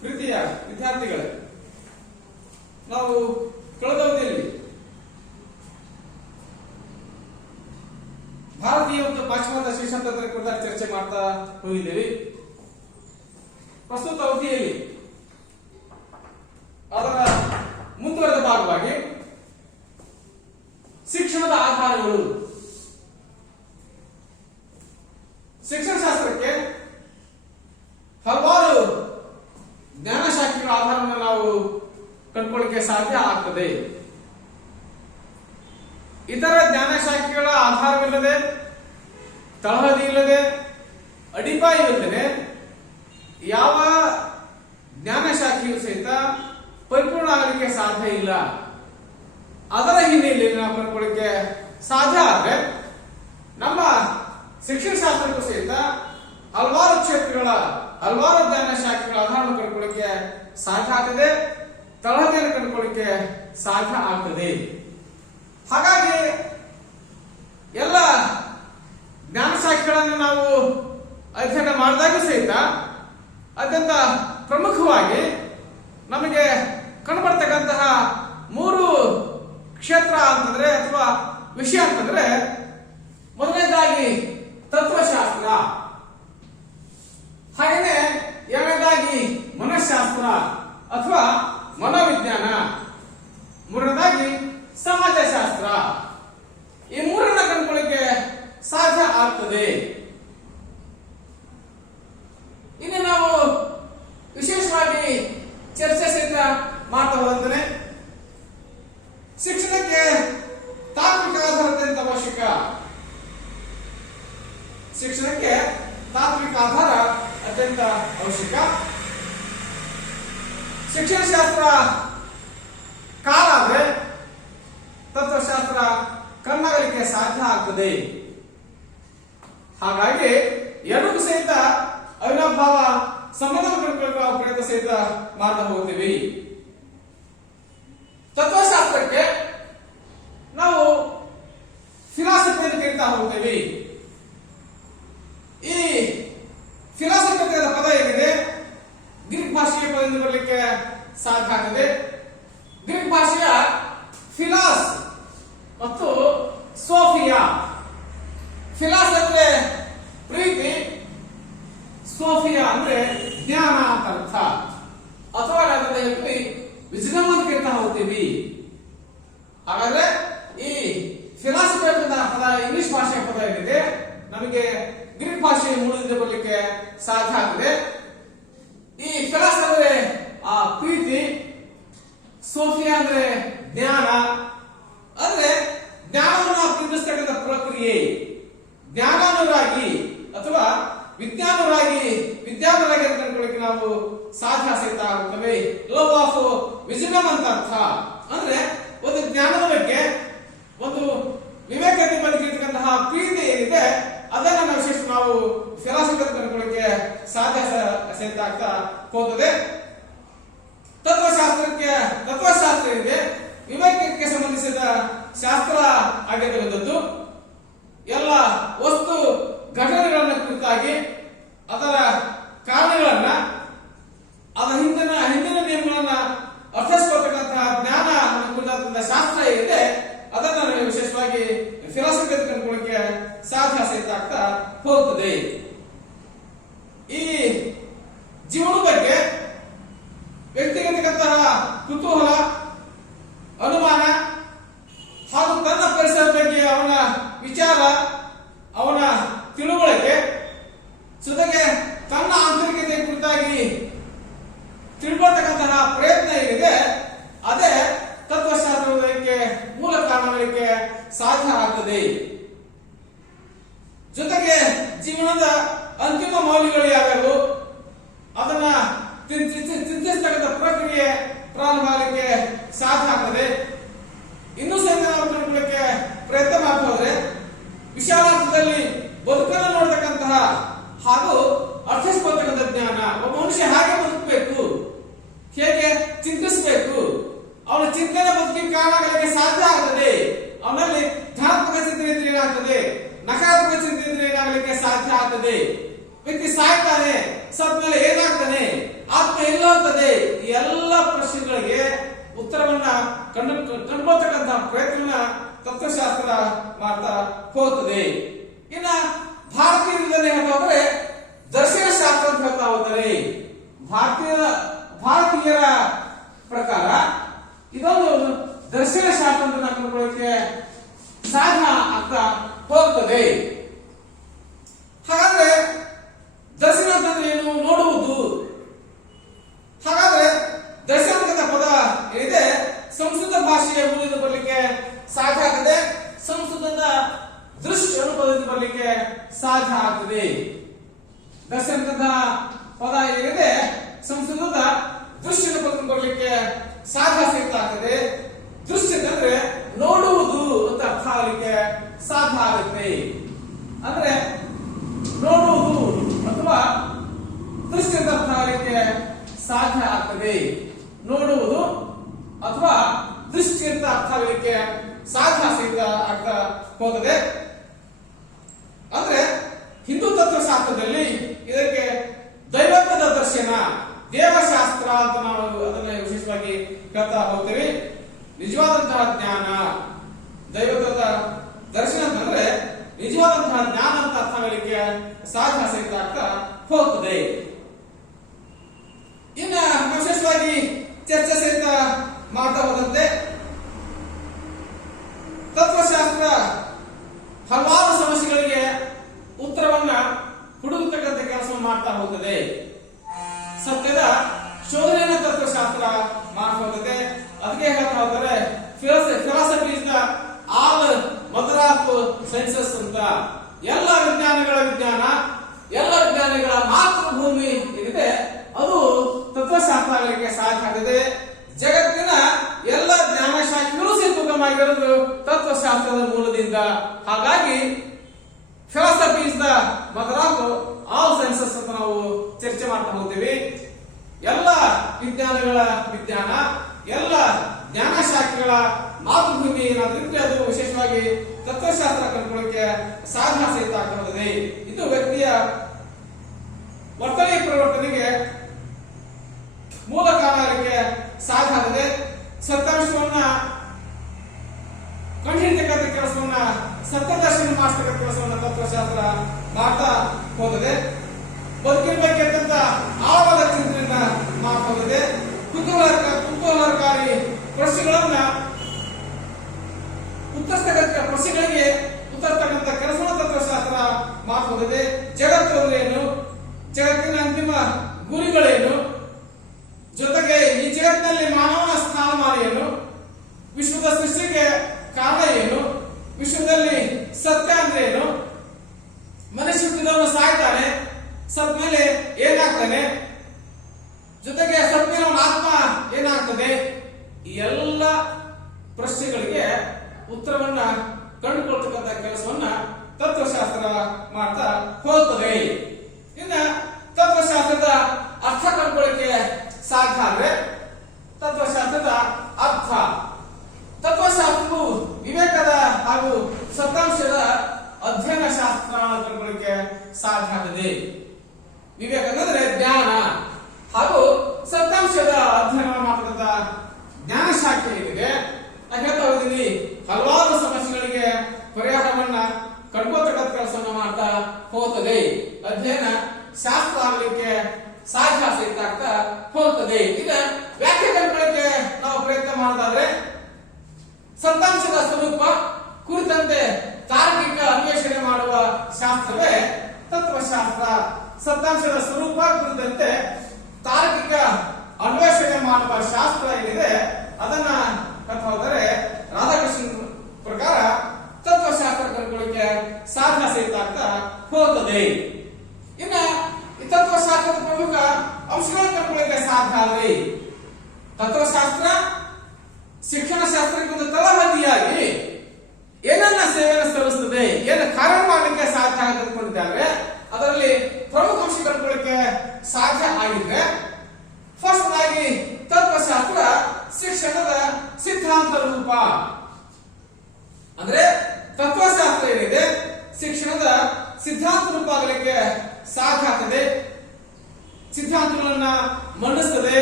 ಪ್ರೀತಿಯ ವಿದ್ಯಾರ್ಥಿಗಳೇ, ನಾವು ಕಳೆದ ಅವಧಿಯಲ್ಲಿ ಭಾರತೀಯ ಮತ್ತು ಪಾಶ್ಚಿಮಾತ್ಯ ಶಿಕ್ಷಣ ತಂತ್ರ ಕುರಿತ ಚರ್ಚೆ ಮಾಡ್ತಾ ಹೋಗಿದ್ದೇವೆ. ಪ್ರಸ್ತುತ ಅವಧಿಯಲ್ಲಿ ಅದರ ಮುಂದುವರೆದ ಭಾಗವಾಗಿ ಶಿಕ್ಷಣದ ಆಧಾರಗಳು, ಶಿಕ್ಷಣಶಾಸ್ತ್ರಕ್ಕೆ ಹಲವಾರು ಜ್ಞಾನಶಾಖೆಗಳ ಆಧಾರವನ್ನು ನಾವು ಕಂಡುಕೊಳ್ಳಕ್ಕೆ ಸಾಧ್ಯ ಆಗ್ತದೆ. ಇತರ ಜ್ಞಾನಶಾಖೆಗಳ ಆಧಾರವಿಲ್ಲದೆ, ತಳಹದಿ ಇಲ್ಲದೆ, ಅಡಿಪಾಯವಿಲ್ಲದೆ ಯಾವ ಜ್ಞಾನಶಾಖೆಯು ಸಹಿತ ಪರಿಪೂರ್ಣ ಆಗಲಿಕ್ಕೆ ಸಾಧ್ಯ ಇಲ್ಲ. ಅದರ ಹಿನ್ನೆಲೆಯಲ್ಲಿ ನಾವು ಕಂಡುಕೊಳ್ಳಕ್ಕೆ ಸಾಧ್ಯ ಆದರೆ ನಮ್ಮ ಶಿಕ್ಷಣಶಾಸ್ತ್ರಕ್ಕೂ ಸಹಿತ ಹಲವಾರು ಕ್ಷೇತ್ರಗಳ ಹಲವಾರು ಜ್ಞಾನಶಾಖೆಗಳ ಆಧಾರವನ್ನು ಕಂಡುಕೊಳ್ಳಕ್ಕೆ ಸಾಧ್ಯ ಆಗ್ತದೆ, ತಳಹದಿಯನ್ನು ಕಂಡುಕೊಳ್ಳಕ್ಕೆ ಸಾಧ್ಯ ಆಗ್ತದೆ. ಹಾಗಾಗಿ ಎಲ್ಲ ಜ್ಞಾನಶಾಖೆಗಳನ್ನು ನಾವು ಅಧ್ಯಯನ ಮಾಡಿದಾಗ ಸಹಿತ ಅತ್ಯಂತ ಪ್ರಮುಖವಾಗಿ ನಮಗೆ ಕಂಡುಬರ್ತಕ್ಕಂತಹ ಮೂರು ಕ್ಷೇತ್ರ ಅಂತಂದ್ರೆ ಅಥವಾ ವಿಷಯ ಅಂತಂದ್ರೆ, ಮೊದಲನೇದಾಗಿ ತತ್ವಶಾಸ್ತ್ರ, ಹಾಗೆಯೇ ಎರಡನೇದಾಗಿ ಮನಃಶಾಸ್ತ್ರ ಅಥವಾ ಮನೋವಿಜ್ಞಾನ, ಮೂರನೇದಾಗಿ ಸಮಾಜಶಾಸ್ತ್ರ. ಈ ಮೂರನ್ನ ಕಂಡುಕೊಳ್ಳಿಕ್ಕೆ ಸಾಧ್ಯ ಆಗ್ತದೆ. ಇನ್ನು ನಾವು ವಿಶೇಷವಾಗಿ ಚರ್ಚೆ ಸಹಿತ ಮಾಡ್ತಾ ಹೋದಂತೆ ಶಿಕ್ಷಣಕ್ಕೆ ತಾತ್ವಿಕ ಆಧಾರ ಅತ್ಯಂತ ಅವಶ್ಯಕ. ಶಿಕ್ಷಣಕ್ಕೆ ತಾತ್ವಿಕ ಆಧಾರ ಅತ್ಯಂತ ಅವಶ್ಯಕ. ಶಿಕ್ಷಣಶಾಸ್ತ್ರ ಕಾಲಾದ್ರೆ ತತ್ವಶಾಸ್ತ್ರ ಕಣ್ಣಾಗಲಿಕ್ಕೆ ಸಾಧ್ಯ ಆಗ್ತದೆ. ಹಾಗಾಗಿ ಎರಡಕ್ಕೂ ಸಹಿತ ಅವಿನಾಭಾವ ಸಂಬಂಧವನ್ನು ಕಂಡುಕೊಳ್ಳುವ ಪ್ರಯತ್ನ ಸಹಿತ ಮಾಡ್ತಾ ಹೋಗ್ತೀವಿ. ತತ್ವಶಾಸ್ತ್ರಕ್ಕೆ ನಾವು ಫಿಲಾಸಫಿಯನ್ನು ಕರೀತಾ ಹೋಗ್ತೀವಿ. ಈ ಫಿಲಾಸಫಿ ಅಂತ ಪದ ಏನಿದೆ, ಗ್ರೀಕ್ ಭಾಷೆಯ ಪದದಿಂದ ಬರಲಿಕ್ಕೆ ಸಾಧ್ಯ ಆಗ್ತದೆ. ಗ್ರೀಕ್ ಭಾಷೆಯ ಫಿಲಾಸ್ ಮತ್ತು ಸೋಫಿಯಾ. ಫಿಲಾಸ್ ಅಂದ್ರೆ ಪ್ರೀತಿ, ಸೋಫಿಯಾ ಅಂದ್ರೆ ಜ್ಞಾನ ಅಂತ ಅರ್ಥ, ಅಥವಾ ವಿಜ್ಡಮ್ ಅಂತ ಕರೀತಾ ಹೋಗ್ತೀವಿ. ಹಾಗಾದ್ರೆ ಈ ಫಿಲಾಸಫಿ ಅಂತ ಪದ ಇಂಗ್ಲಿಷ್ ಭಾಷೆಯ ಪದ ಏನಿದೆ ನಮಗೆ ಗ್ರೀಕ್ ಭಾಷೆಯ ಮೂಲದಿಂದ ಬರಲಿಕ್ಕೆ ಸಾಧ್ಯ ಆಗ್ತದೆ. ಈ ಫಿಲಾಸ್ ಅಂದ್ರೆ ಆ ಪ್ರೀತಿ, ಸೋಫಿಯಾ ಅಂದ್ರೆ ಜ್ಞಾನ, ಅಂದ್ರೆ ಜ್ಞಾನವನ್ನು ತಿಳಿಸ್ತಕ್ಕಂಥ ಪ್ರಕ್ರಿಯೆ. ಜ್ಞಾನಾನುರಾಗಿ ಅಥವಾ ವಿದ್ಯಾನುರಾಗಿ ಕಂಡುಕೊಳ್ಳಿಕ್ಕೆ ನಾವು ಸಾಧ್ಯ ಸಹಿತ ಆಗುತ್ತವೆ. ಲವ್ ಆಫ್ ವಿಜ್ಡಮ್ ಅಂತ ಅರ್ಥ. ಅಂದ್ರೆ ಒಂದು ಜ್ಞಾನದ ಬಗ್ಗೆ, ಒಂದು ವಿವೇಕತೆ ಬಗ್ಗೆ ಇರ್ತಕ್ಕಂತಹ ಪ್ರೀತಿ ಏನಿದೆ ಅದನ್ನ ನಾವು ವಿಶೇಷ ನಾವು ಫಿಲಾಸಫಿ ಕಂಡುಕೊಳ್ಳಿಕ್ಕೆ ಸಾಧ್ಯ ಸಹಿತ ಆಗ್ತಾ ಹೋಗ್ತದೆ. ತತ್ವಶಾಸ್ತ್ರ ಇದೆ, ವಿವೇಕಕ್ಕೆ ಸಂಬಂಧಿಸಿದ ಶಾಸ್ತ್ರ ಆಗಿರತಕ್ಕಂಥದ್ದು. ಎಲ್ಲ ವಸ್ತು ಘಟನೆಗಳನ್ನ ಕುರಿತಾಗಿ ಅದರ ಕಾರಣಗಳನ್ನ, ಅದರ ಹಿಂದಿನ ನಿಯಮಗಳನ್ನ ಅರ್ಥೈಸಿಕೊಳ್ತಕ್ಕಂತಹ ಜ್ಞಾನ ಕುರಿತಾದಂತಹ ಶಾಸ್ತ್ರ ಏನಿದೆ ಅದನ್ನ ನಾವು ವಿಶೇಷವಾಗಿ ಫಿಲಾಸಫಿ ಕಂಡುಕೊಳ್ಳಿಕ್ಕೆ ಸಾಧ್ಯ ಸಹಿತ ಆಗ್ತಾ ಹೋಗ್ತದೆ. ಈ ಜೀವನದ ಬಗ್ಗೆ ವ್ಯಕ್ತಿಗತಕ್ಕಂತಹ ಕುತೂಹಲ, ಅನುಮಾನ ಹಾಗೂ ತನ್ನ ಪರಿಸರದ ಬಗ್ಗೆ ಅವನ ವಿಚಾರ, ಅವನ ತಿಳುವಳಿಕೆ, ಜೊತೆಗೆ ತನ್ನ ಆಂತರಿಕತೆ ಕುರಿತಾಗಿ ತಿಳ್ಕೊಳ್ತಕ್ಕಂತಹ ಪ್ರಯತ್ನ ಏನಿದೆ ಅದೇ ತತ್ವಶಾಸ್ತ್ರಕ್ಕೆ ಮೂಲ ಕಾರಣಗಳಿಗೆ ಸಾಧ್ಯ ಆಗ್ತದೆ. ಜೊತೆಗೆ ಜೀವನದ ಅಂತಿಮ ಮೌಲ್ಯಗಳು ಯಾವ್ಯಾವು ಅದನ್ನ ಚಿಂತಿಸ್ತಕ್ಕಂಥ ಪ್ರಕ್ರಿಯೆ ಪ್ರಾರಂಭ ಆಗಲಿಕ್ಕೆ ಸಾಧ್ಯ ಆಗ್ತದೆ. ಇನ್ನೂ ಸಹಿತ ನಾವು ಕಂಡುಕೊಳ್ಳಕ್ಕೆ ಪ್ರಯತ್ನ ಮಾಡ್ತಾ ಹೋದ್ರೆ ವಿಶಾಲಾರ್ಥದಲ್ಲಿ ಬದುಕನ್ನು ನೋಡ್ತಕ್ಕಂತಹ ಹಾಗೂ ಅರ್ಥೈಸಿಕೊಳ್ತಕ್ಕಂಥ ಜ್ಞಾನ, ಒಬ್ಬ ಮನುಷ್ಯ ಹೇಗೆ ಬದುಕಬೇಕು, ಹೇಗೆ ಚಿಂತಿಸಬೇಕು, ಅವನ ಚಿಂತನೆ ಬದುಕಿಗೆ ಕಾರಣ ಆಗಲಿಕ್ಕೆ ಸಾಧ್ಯ ಆಗ್ತದೆ. ಅವನಲ್ಲಿ ಧನಾತ್ಮಕ ಚಿಂತನೆ ಇದ್ರೆ ಏನಾಗ್ತದೆ, ನಕಾರಾತ್ಮಕ ಚಿಂತನೆ ಇದ್ರೆ ಏನಾಗಲಿಕ್ಕೆ ಸಾಧ್ಯ ಆಗ್ತದೆ. ವ್ಯಕ್ತಿ ಸಾಯ್ತಾನೆ, ಸತ್ ಮೇಲೆ ಏನಾಗ್ತಾನೆ, ಆತ್ಮ ಎಲ್ಲಾಗ್ತದೆ ಈ ಎಲ್ಲ ಪ್ರಶ್ನೆಗಳಿಗೆ ಉತ್ತರವನ್ನ ಕಂಡುಕೊಳ್ತಕ್ಕಂತಹ ಪ್ರಯತ್ನ ತತ್ವಶಾಸ್ತ್ರ ಮಾಡ್ತಾ ಹೋಗ್ತದೆ. ಇನ್ನ ಭಾರತೀಯರಲ್ಲಿ ಹೇಳ್ತಾದ್ರೆ ದರ್ಶನ ಶಾಸ್ತ್ರ ಅಂತ ಹೇಳ್ತಾ ಹೋಗ್ತಾರೆ. ಭಾರತೀಯರ ಪ್ರಕಾರ ಇದೊಂದು ದರ್ಶನ ಶಾಸ್ತ್ರ ಅಂತ ಕಂಡುಕೊಳ್ಳಕ್ಕೆ ಸಾಧ್ಯ ಆಗ್ತಾ ಹೋಗ್ತದೆ. ಹಾಗಾದ್ರೆ ದರ್ಶನ ಅಂತಂದ್ರೆ ಏನು? ನೋಡುವುದು. ಹಾಗಾದ್ರೆ ದರ್ಶನ ಅಂತ ಪದ ಏನಿದೆ ಸಂಸ್ಕೃತ ಭಾಷೆಯ ಮೂಲದ ಬರಲಿಕ್ಕೆ ಸಾಧ್ಯ ಆಗ್ತದೆ, ಸಂಸ್ಕೃತದ ದೃಶ್ಯ ಪದ್ಧತಿ ಬರಲಿಕ್ಕೆ ಸಾಧ್ಯ ಆಗ್ತದೆ. ದರ್ಶನದ ಪದ ಏನಿದೆ ಸಂಸ್ಕೃತದ ದೃಶ್ಯದ ಪದ್ಧತಿ ಬರಲಿಕ್ಕೆ ಸಾಧ್ಯ ಸಿಗ್ತಾಗ್ತದೆ. ದೃಶ್ಯ ಅಂದ್ರೆ ನೋಡುವುದು ಅಂತ ಅರ್ಥ ಆಗಲಿಕ್ಕೆ ಸಾಧ್ಯ ಆಗುತ್ತೆ. ಅಂದ್ರೆ ನೋಡುವುದು ಅಥವಾ ದೃಶ್ಯ ಅಂತ ಅರ್ಥ ಆಗಲಿಕ್ಕೆ ಸಾಧ್ಯ ಆಗ್ತದೆ. ನೋಡುವುದು ಅಥವಾ ದೃಷ್ಟಿ ಅಂತ ಅರ್ಥ ಆಗಲಿಕ್ಕೆ ಸಾಧ್ಯ ಆಗ್ತಾ ಹೋಗ್ತದೆ. ಅಂದ್ರೆ ಹಿಂದೂ ತತ್ವಶಾಸ್ತ್ರದಲ್ಲಿ ಇದಕ್ಕೆ ದೈವತ್ವದ ದರ್ಶನ, ದೇವಶಾಸ್ತ್ರ ಅಂತ ನಾವು ಅದನ್ನ ವಿಶೇಷವಾಗಿ ಹೇಳ್ತಾ ಹೋಗ್ತೀವಿ. ನಿಜವಾದಂತಹ ಜ್ಞಾನ, ದೈವತ್ವದ ದರ್ಶನ ಅಂತಂದ್ರೆ ನಿಜವಾದಂತಹ ಜ್ಞಾನ ಅಂತ ಅರ್ಥ ಆಗಲಿಕ್ಕೆ ಸಾಧ್ಯ ಆಗ್ತಾ ಹೋಗ್ತದೆ. ಇನ್ನ ವಿಶೇಷವಾಗಿ ಚರ್ಚೆ ಸಹಿತ ಮಾಡ್ತಾ ಹೋದಂತೆ ತತ್ವಶಾಸ್ತ್ರ ಹಲವಾರು ಸಮಸ್ಯೆಗಳಿಗೆ ಉತ್ತರವನ್ನ ಹುಡುಕತಕ್ಕಂಥ ಕೆಲಸವನ್ನು ಮಾಡ್ತಾ ಹೋಗ್ತದೆ. ಸತ್ಯದ ಶೋಧನೆಯ ತತ್ವಶಾಸ್ತ್ರ ಮಾಡ್ತಾ ಹೋಗ್ತದೆ. ಅದಕ್ಕೆ ಹೇಳ್ತಾ ಹೋಗ್ತಾರೆ philosophy is the all mother of sciences ಅಂತ. ಎಲ್ಲ ವಿಜ್ಞಾನಗಳ ವಿಜ್ಞಾನ, ಎಲ್ಲ ವಿಜ್ಞಾನಿಗಳ ಮಾತೃಭೂಮಿ ಏನಿದೆ ಅದು ತತ್ವಶಾಸ್ತ್ರ ಆಗಲಿಕ್ಕೆ ಸಾಧ್ಯ ಆಗಿದೆ. ಜಗತ್ತಿನ ಎಲ್ಲ ಜ್ಞಾನ ಶಾಖೆಗಳು ಸಿದ್ಧವಾಗಿರೋದು ತತ್ವಶಾಸ್ತ್ರದ ಮೂಲದಿಂದ. ಹಾಗಾಗಿ philosophy is the mother of all sciences ಅಂತ ನಾವು ಚರ್ಚೆ ಮಾಡ್ತಾ ಹೋಗ್ತೀವಿ. ಎಲ್ಲ ವಿಜ್ಞಾನಗಳ ವಿಜ್ಞಾನ, ಎಲ್ಲ ಜ್ಞಾನ ಶಾಖೆಗಳ ಮಾತೃಭೂಮಿ ಏನಾದ್ರಿಂದ ಅದು ವಿಶೇಷವಾಗಿ ತತ್ವಶಾಸ್ತ್ರ ಕಂಡುಕೊಳ್ಳಕ್ಕೆ ಸಾಧ್ಯ ಸಹಿತ ಆಗ್ತದೆ. ಇದು ವ್ಯಕ್ತಿಯ ವರ್ತನೆ ಪರಿವರ್ತನೆಗೆ ಮೂಲ ಕಾರಣ ಆಗಲಿಕ್ಕೆ ಸಾಧ್ಯ ಆಗಿದೆ. ಸತ್ಯಾಂಶವನ್ನ ಕಂಡುಹಿಡಿತಕ್ಕಂಥ ಕೆಲಸವನ್ನ, ಸತ್ಯದರ್ಶನ ಮಾಡಿಸ್ತಕ್ಕಂಥ ಕೆಲಸವನ್ನ ತತ್ವಶಾಸ್ತ್ರ ಮಾಡ್ತಾ ಹೋಗಿದೆ. ಬದುಕಿನ ಬಗ್ಗೆ ಅತ್ಯಂತ ಆಳವಾದ ಚಿಂತನೆಯನ್ನ ಮಾಡ್ತಾ ಹೋಗಿದೆ. ಕುತೂಹಲಕಾರಿ ಪ್ರಶ್ನೆಗಳನ್ನ ಉತ್ತರಿಸ್ತಕ್ಕಂಥ ಪ್ರಶ್ನೆಗಳಿಗೆ ಉತ್ತರಿಸ್ತಕ್ಕಂಥ ಕೆಲಸವನ್ನು ತತ್ವಶಾಸ್ತ್ರ ಮಾಡ್ತಾ ಹೋಗಿದೆ. ಜಗತ್ತು ಅಂದ್ರೆ ಏನು, ಜಗತ್ತಿನ ಅಂತಿಮ ಗುರಿಗಳೇನು, ಜೊತೆಗೆ ಈ ಜಗತ್ತಿನಲ್ಲಿ ಮಾನವನ ಸ್ಥಾನಮಾನ ಏನು, ವಿಶ್ವದ ಸೃಷ್ಟಿಗೆ ಕಾರಣ ಏನು, ವಿಶ್ವದಲ್ಲಿ ಸತ್ಯ ಅಂದ್ರೆ ಏನು, ಮನುಷ್ಯ ಹುಟ್ಟಿದವನು ಸಾಯ್ತಾನೆ, ಸತ್ ಮೇಲೆ ಏನಾಗ್ತಾನೆ, ಜೊತೆಗೆ ಸತ್ ಮೇಲೆ ಅವನ ಆತ್ಮ ಏನಾಗ್ತದೆ, ಈ ಎಲ್ಲ ಪ್ರಶ್ನೆಗಳಿಗೆ ಉತ್ತರವನ್ನ ಕಂಡುಕೊಳ್ತಕ್ಕಂಥ ಕೆಲಸವನ್ನ ತತ್ವಶಾಸ್ತ್ರ ಮಾಡ್ತಾ ಹೋಗ್ತದೆ. ಇನ್ನ ತತ್ವಶಾಸ್ತ್ರದ ಅರ್ಥ ಕಂಡುಕೊಳ್ಳಕ್ಕೆ ಸಾಧ್ಯ ಅಂದ್ರೆ ತತ್ವಶಾಸ್ತ್ರದ ಅರ್ಥ. ತತ್ವಶಾಸ್ತ್ರವು ವಿವೇಕದ ಹಾಗೂ ಸತ್ಯಾಂಶದ ಅಧ್ಯಯನ ಶಾಸ್ತ್ರ ಕಂಡುಕೊಳ್ಳಕ್ಕೆ ಸಾಧ್ಯ ಆಗಿದೆ. ವಿವೇಕ ಅಂದ್ರೆ ಜ್ಞಾನ ಹಾಗೂ ಸತ್ಯಾಂಶದ ಅಧ್ಯಯನ ಮಾಡತಕ್ಕಂಥ ಜ್ಞಾನ ಶಾಖೆ ಏನಿದೆ, ನಾನು ಹೇಳ್ತಾ ಹೋಗಿದ್ದೀನಿ, ಹಲವಾರು ಸಮಸ್ಯೆಗಳಿಗೆ ಪರಿಹಾರವನ್ನ ಕಂಡುಕೊಳ್ತಕ್ಕಂಥ ಕೆಲಸವನ್ನ ಮಾಡ್ತಾ ಹೋಗ್ತದೆ. ಅಧ್ಯಯನ ಶಾಸ್ತ್ರ ಆಗಲಿಕ್ಕೆ ಸಾಧ್ಯ ಸಹಿತ ಆಗ್ತಾ ಹೋಗ್ತದೆ. ಈಗ ವ್ಯಾಖ್ಯೆ ಕಂಡುಕೊಳ್ಳಕ್ಕೆ ನಾವು ಪ್ರಯತ್ನ ಮಾಡೋದಾದ್ರೆ ಸತ್ಯಾಂಶದ ಸ್ವರೂಪ ಕುರಿತಂತೆ ತಾರ್ಕಿಕ ಅನ್ವೇಷಣೆ ಮಾಡುವ ಶಾಸ್ತ್ರವೇ ತತ್ವಶಾಸ್ತ್ರ. ಸತ್ಯಾಂಶದ ಸ್ವರೂಪ ಕುರಿತಂತೆ ತಾರ್ಕಿಕ ಅನ್ವೇಷಣೆ ಮಾಡುವ ಶಾಸ್ತ್ರ ಏನಿದೆ ಅದನ್ನ ಹೋದರೆ ರಾಧಾಕೃಷ್ಣನ್ ಪ್ರಕಾರ ತತ್ವಶಾಸ್ತ್ರ ಕಂಡುಕೊಳ್ಳಕ್ಕೆ ಸಾಧ್ಯ ಸಹಿತ ಆಗ್ತಾ ಹೋಗ್ತದೆ. ಇನ್ನ ಈ ತತ್ವಶಾಸ್ತ್ರದ ಪ್ರಮುಖ ಅಂಶಗಳನ್ನು ಕಂಡುಕೊಳ್ಳಕ್ಕೆ ಸಾಧ್ಯ ಆದ್ರೆ ತತ್ವಶಾಸ್ತ್ರ ಶಿಕ್ಷಣ ಶಾಸ್ತ್ರಕ್ಕೆ ಒಂದು ತಳಹದಿಯಾಗಿ ಏನನ್ನ ಸೇವೆಯನ್ನು ಸಲ್ಲಿಸುತ್ತದೆ, ಏನು ಕಾರ್ಯ ಮಾಡಲಿಕ್ಕೆ ಸಾಧ್ಯ ಆಗುತ್ತಿದ್ದಾರೆ ಅದರಲ್ಲಿ ಪ್ರಮುಖ ಅಂಶ ಕಂಡುಕೊಳ್ಳಕ್ಕೆ ಸಾಧ್ಯ ಆಗಿದೆ. ಫಸ್ಟ್ ಆಗಿ ತತ್ವಶಾಸ್ತ್ರ ಶಿಕ್ಷಣದ ಸಿದ್ಧಾಂತ ರೂಪ. ಅಂದ್ರೆ ತತ್ವಶಾಸ್ತ್ರ ಏನಿದೆ ಶಿಕ್ಷಣದ ಸಿದ್ಧಾಂತ ರೂಪ ಆಗಲಿಕ್ಕೆ ಸಾಧ್ಯ ಆಗ್ತದೆ. ಸಿದ್ಧಾಂತಗಳನ್ನ ಮಂಡಿಸ್ತದೆ,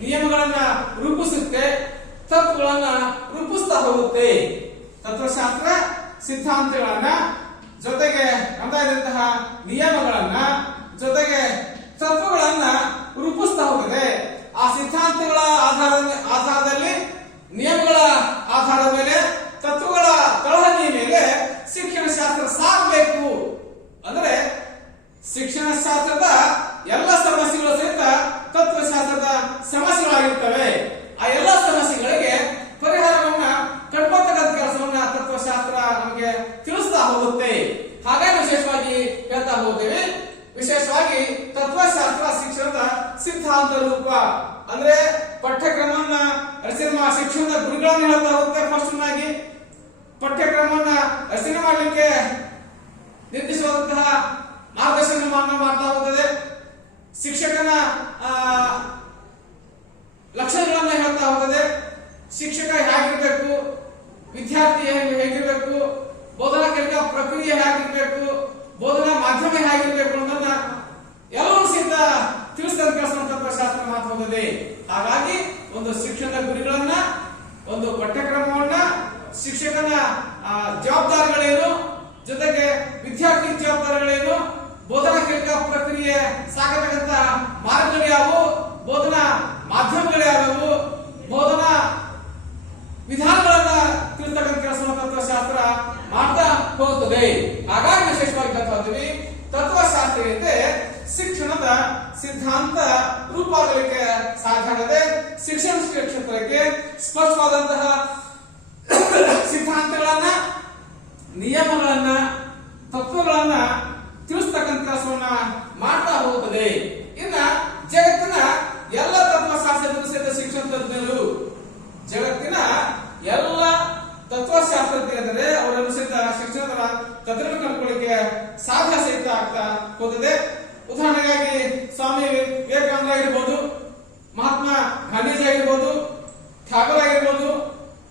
ನಿಯಮಗಳನ್ನ ರೂಪಿಸುತ್ತೆ, ತತ್ವಗಳನ್ನ ರೂಪಿಸ್ತಾ ಹೋಗುತ್ತೆ. ತತ್ವಶಾಸ್ತ್ರ ಸಿದ್ಧಾಂತಗಳನ್ನ ಜೊತೆಗೆ ನಮ್ಮದಾದಂತಹ ನಿಯಮಗಳನ್ನ ಜೊತೆಗೆ ತತ್ವಗಳನ್ನ ರೂಪಿಸ್ತಾ ಹೋಗಿದೆ. ಆ ಸಿದ್ಧಾಂತಗಳ ಆಧಾರದಲ್ಲಿ, ನಿಯಮಗಳ ಆಧಾರದ ಮೇಲೆ, ತತ್ವಗಳ ತಳಹದಿಯ ಮೇಲೆ ಶಿಕ್ಷಣ ಶಾಸ್ತ್ರ ಸಾಗಬೇಕು. ಅಂದ್ರೆ ಶಿಕ್ಷಣ ಶಾಸ್ತ್ರದ ಎಲ್ಲ ಸಮಸ್ಯೆಗಳು ಸಹಿತ ತತ್ವಶಾಸ್ತ್ರದ ಸಮಸ್ಯೆಗಳಾಗಿರ್ತವೆ. ಆ ಎಲ್ಲ ಸಮಸ್ಯೆಗಳಿಗೆ ಪರಿಹಾರವನ್ನ ಕಂಡುಕೊಳ್ಳತಕ್ಕಂಥ ಕೆಲಸವನ್ನ ತತ್ವಶಾಸ್ತ್ರ ನಮಗೆ ತಿಳಿಸ್ತಾ ಹೋಗುತ್ತೆ. ಹಾಗಾಗಿ ವಿಶೇಷವಾಗಿ ಹೇಳ್ತಾ ಹೋಗ್ತೇವೆ. ವಿಶೇಷವಾಗಿ ತತ್ವಶಾಸ್ತ್ರ ಶಿಕ್ಷಣದ ಸಿದ್ಧಾಂತ ರೂಪ ಅಂದ್ರೆ ಪಠ್ಯಕ್ರಮವನ್ನ ರಚನೆ ಶಿಕ್ಷಣದ ಗುರುಗಳನ್ನು ಹೇಳ್ತಾ ಹೋಗ್ತಾರೆ. ಫಸ್ಟ್ ಆಗಿ ಪಠ್ಯಕ್ರಮವನ್ನ ರಚನೆ ಮಾಡಲಿಕ್ಕೆ ನಿರ್ದಿಷ್ಟವಾದಂತಹ ಮಾರ್ಗದರ್ಶನವನ್ನು ಮಾಡ್ತಾ ಹೋಗ್ತದೆ. ಶಿಕ್ಷಕನ ಲಕ್ಷಣಗಳನ್ನ ಹೇಳ್ತಾ ಹೋಗ್ತದೆ. ಶಿಕ್ಷಕ ಹೇಗಿರ್ಬೇಕು, ವಿದ್ಯಾರ್ಥಿ ಹೇಗಿರ್ಬೇಕು, ಬೋಧನಾ ಕಲಿಕಾ ಪ್ರಕ್ರಿಯೆ ಹೇಗಿರ್ಬೇಕು, ಬೋಧನಾ ಮಾಧ್ಯಮ ಹೇಗಿರ್ಬೇಕು ಅನ್ನೋದನ್ನ ಎಲ್ಲವೂ ಸಹಿತ ತಿಳಿಸಿದ ಕೆಲಸ ತತ್ವಶಾಸ್ತ್ರ ಮಾತನಾಡುತ್ತದೆ. ಹಾಗಾಗಿ ಒಂದು ಶಿಕ್ಷಣದ ಗುರಿಗಳನ್ನ, ಒಂದು ಪಠ್ಯಕ್ರಮವನ್ನ, ಶಿಕ್ಷಕನ ಜವಾಬ್ದಾರಿಗಳೇನು, ಜೊತೆಗೆ ವಿದ್ಯಾರ್ಥಿ ಜವಾಬ್ದಾರಿಗಳೇನು, ಬೋಧನಾ ಕಲಿಕಾ ಪ್ರಕ್ರಿಯೆ ಸಾಗತಕ್ಕಂತ ಮಾರ್ಗಗಳು ಯಾವುವು, ಬೋಧನಾ ಮಾಧ್ಯಮಗಳು ಯಾವುವು, ಬೋಧನಾ ವಿಧಾನಗಳನ್ನ ತಿಳಿಸ್ತಕ್ಕಂಥ ಕೆಲಸ ತತ್ವಶಾಸ್ತ್ರ ಮಾಡ್ತಾ ಹೋಗುತ್ತದೆ. ಹಾಗಾಗಿ ವಿಶೇಷವಾಗಿ ಹೇಳ್ತೀವಿ, ತತ್ವಶಾಸ್ತ್ರಕ್ಕೆ ಶಿಕ್ಷಣದ ಸಿದ್ಧಾಂತ ರೂಪಾಗಲಿಕ್ಕೆ ಸಾಧ್ಯ ಆಗದೆ. ಶಿಕ್ಷಣ ಕ್ಷೇತ್ರಕ್ಕೆ ಸ್ಪಷ್ಟವಾದಂತಹ ಸಿದ್ಧಾಂತಗಳನ್ನ, ನಿಯಮಗಳನ್ನ, ತತ್ವಗಳನ್ನ ತಿಳಿಸ್ತಕ್ಕಂಥ ಕೆಲಸವನ್ನ ಮಾಡ್ತಾ ಹೋಗುತ್ತದೆ. ಇನ್ನ ಜಗತ್ತಿನ ಎಲ್ಲ ತತ್ವಶಾಸ್ತ್ರ ಶಿಕ್ಷಣ ತಜ್ಞರು, ಜಗತ್ತಿನ ಎಲ್ಲ ತತ್ವಶಾಸ್ತ್ರಜ್ಞರೆ ಅವರನ್ನು ಸಹಿತ ಶಿಕ್ಷಣದ ತಜ್ಞರು ಕಂಡುಕೊಳ್ಳಿಕ್ಕೆ ಸಾಧ್ಯ ಸಹಿತ ಆಗ್ತಾ ಹೋಗುತ್ತದೆ. ಉದಾಹರಣೆಗಾಗಿ ಸ್ವಾಮಿ ವಿವೇಕಾನಂದ ಆಗಿರ್ಬೋದು, ಮಹಾತ್ಮ ಗಾಂಧೀಜಿ ಆಗಿರ್ಬೋದು, ಠಾಗೋರ್ ಆಗಿರ್ಬೋದು,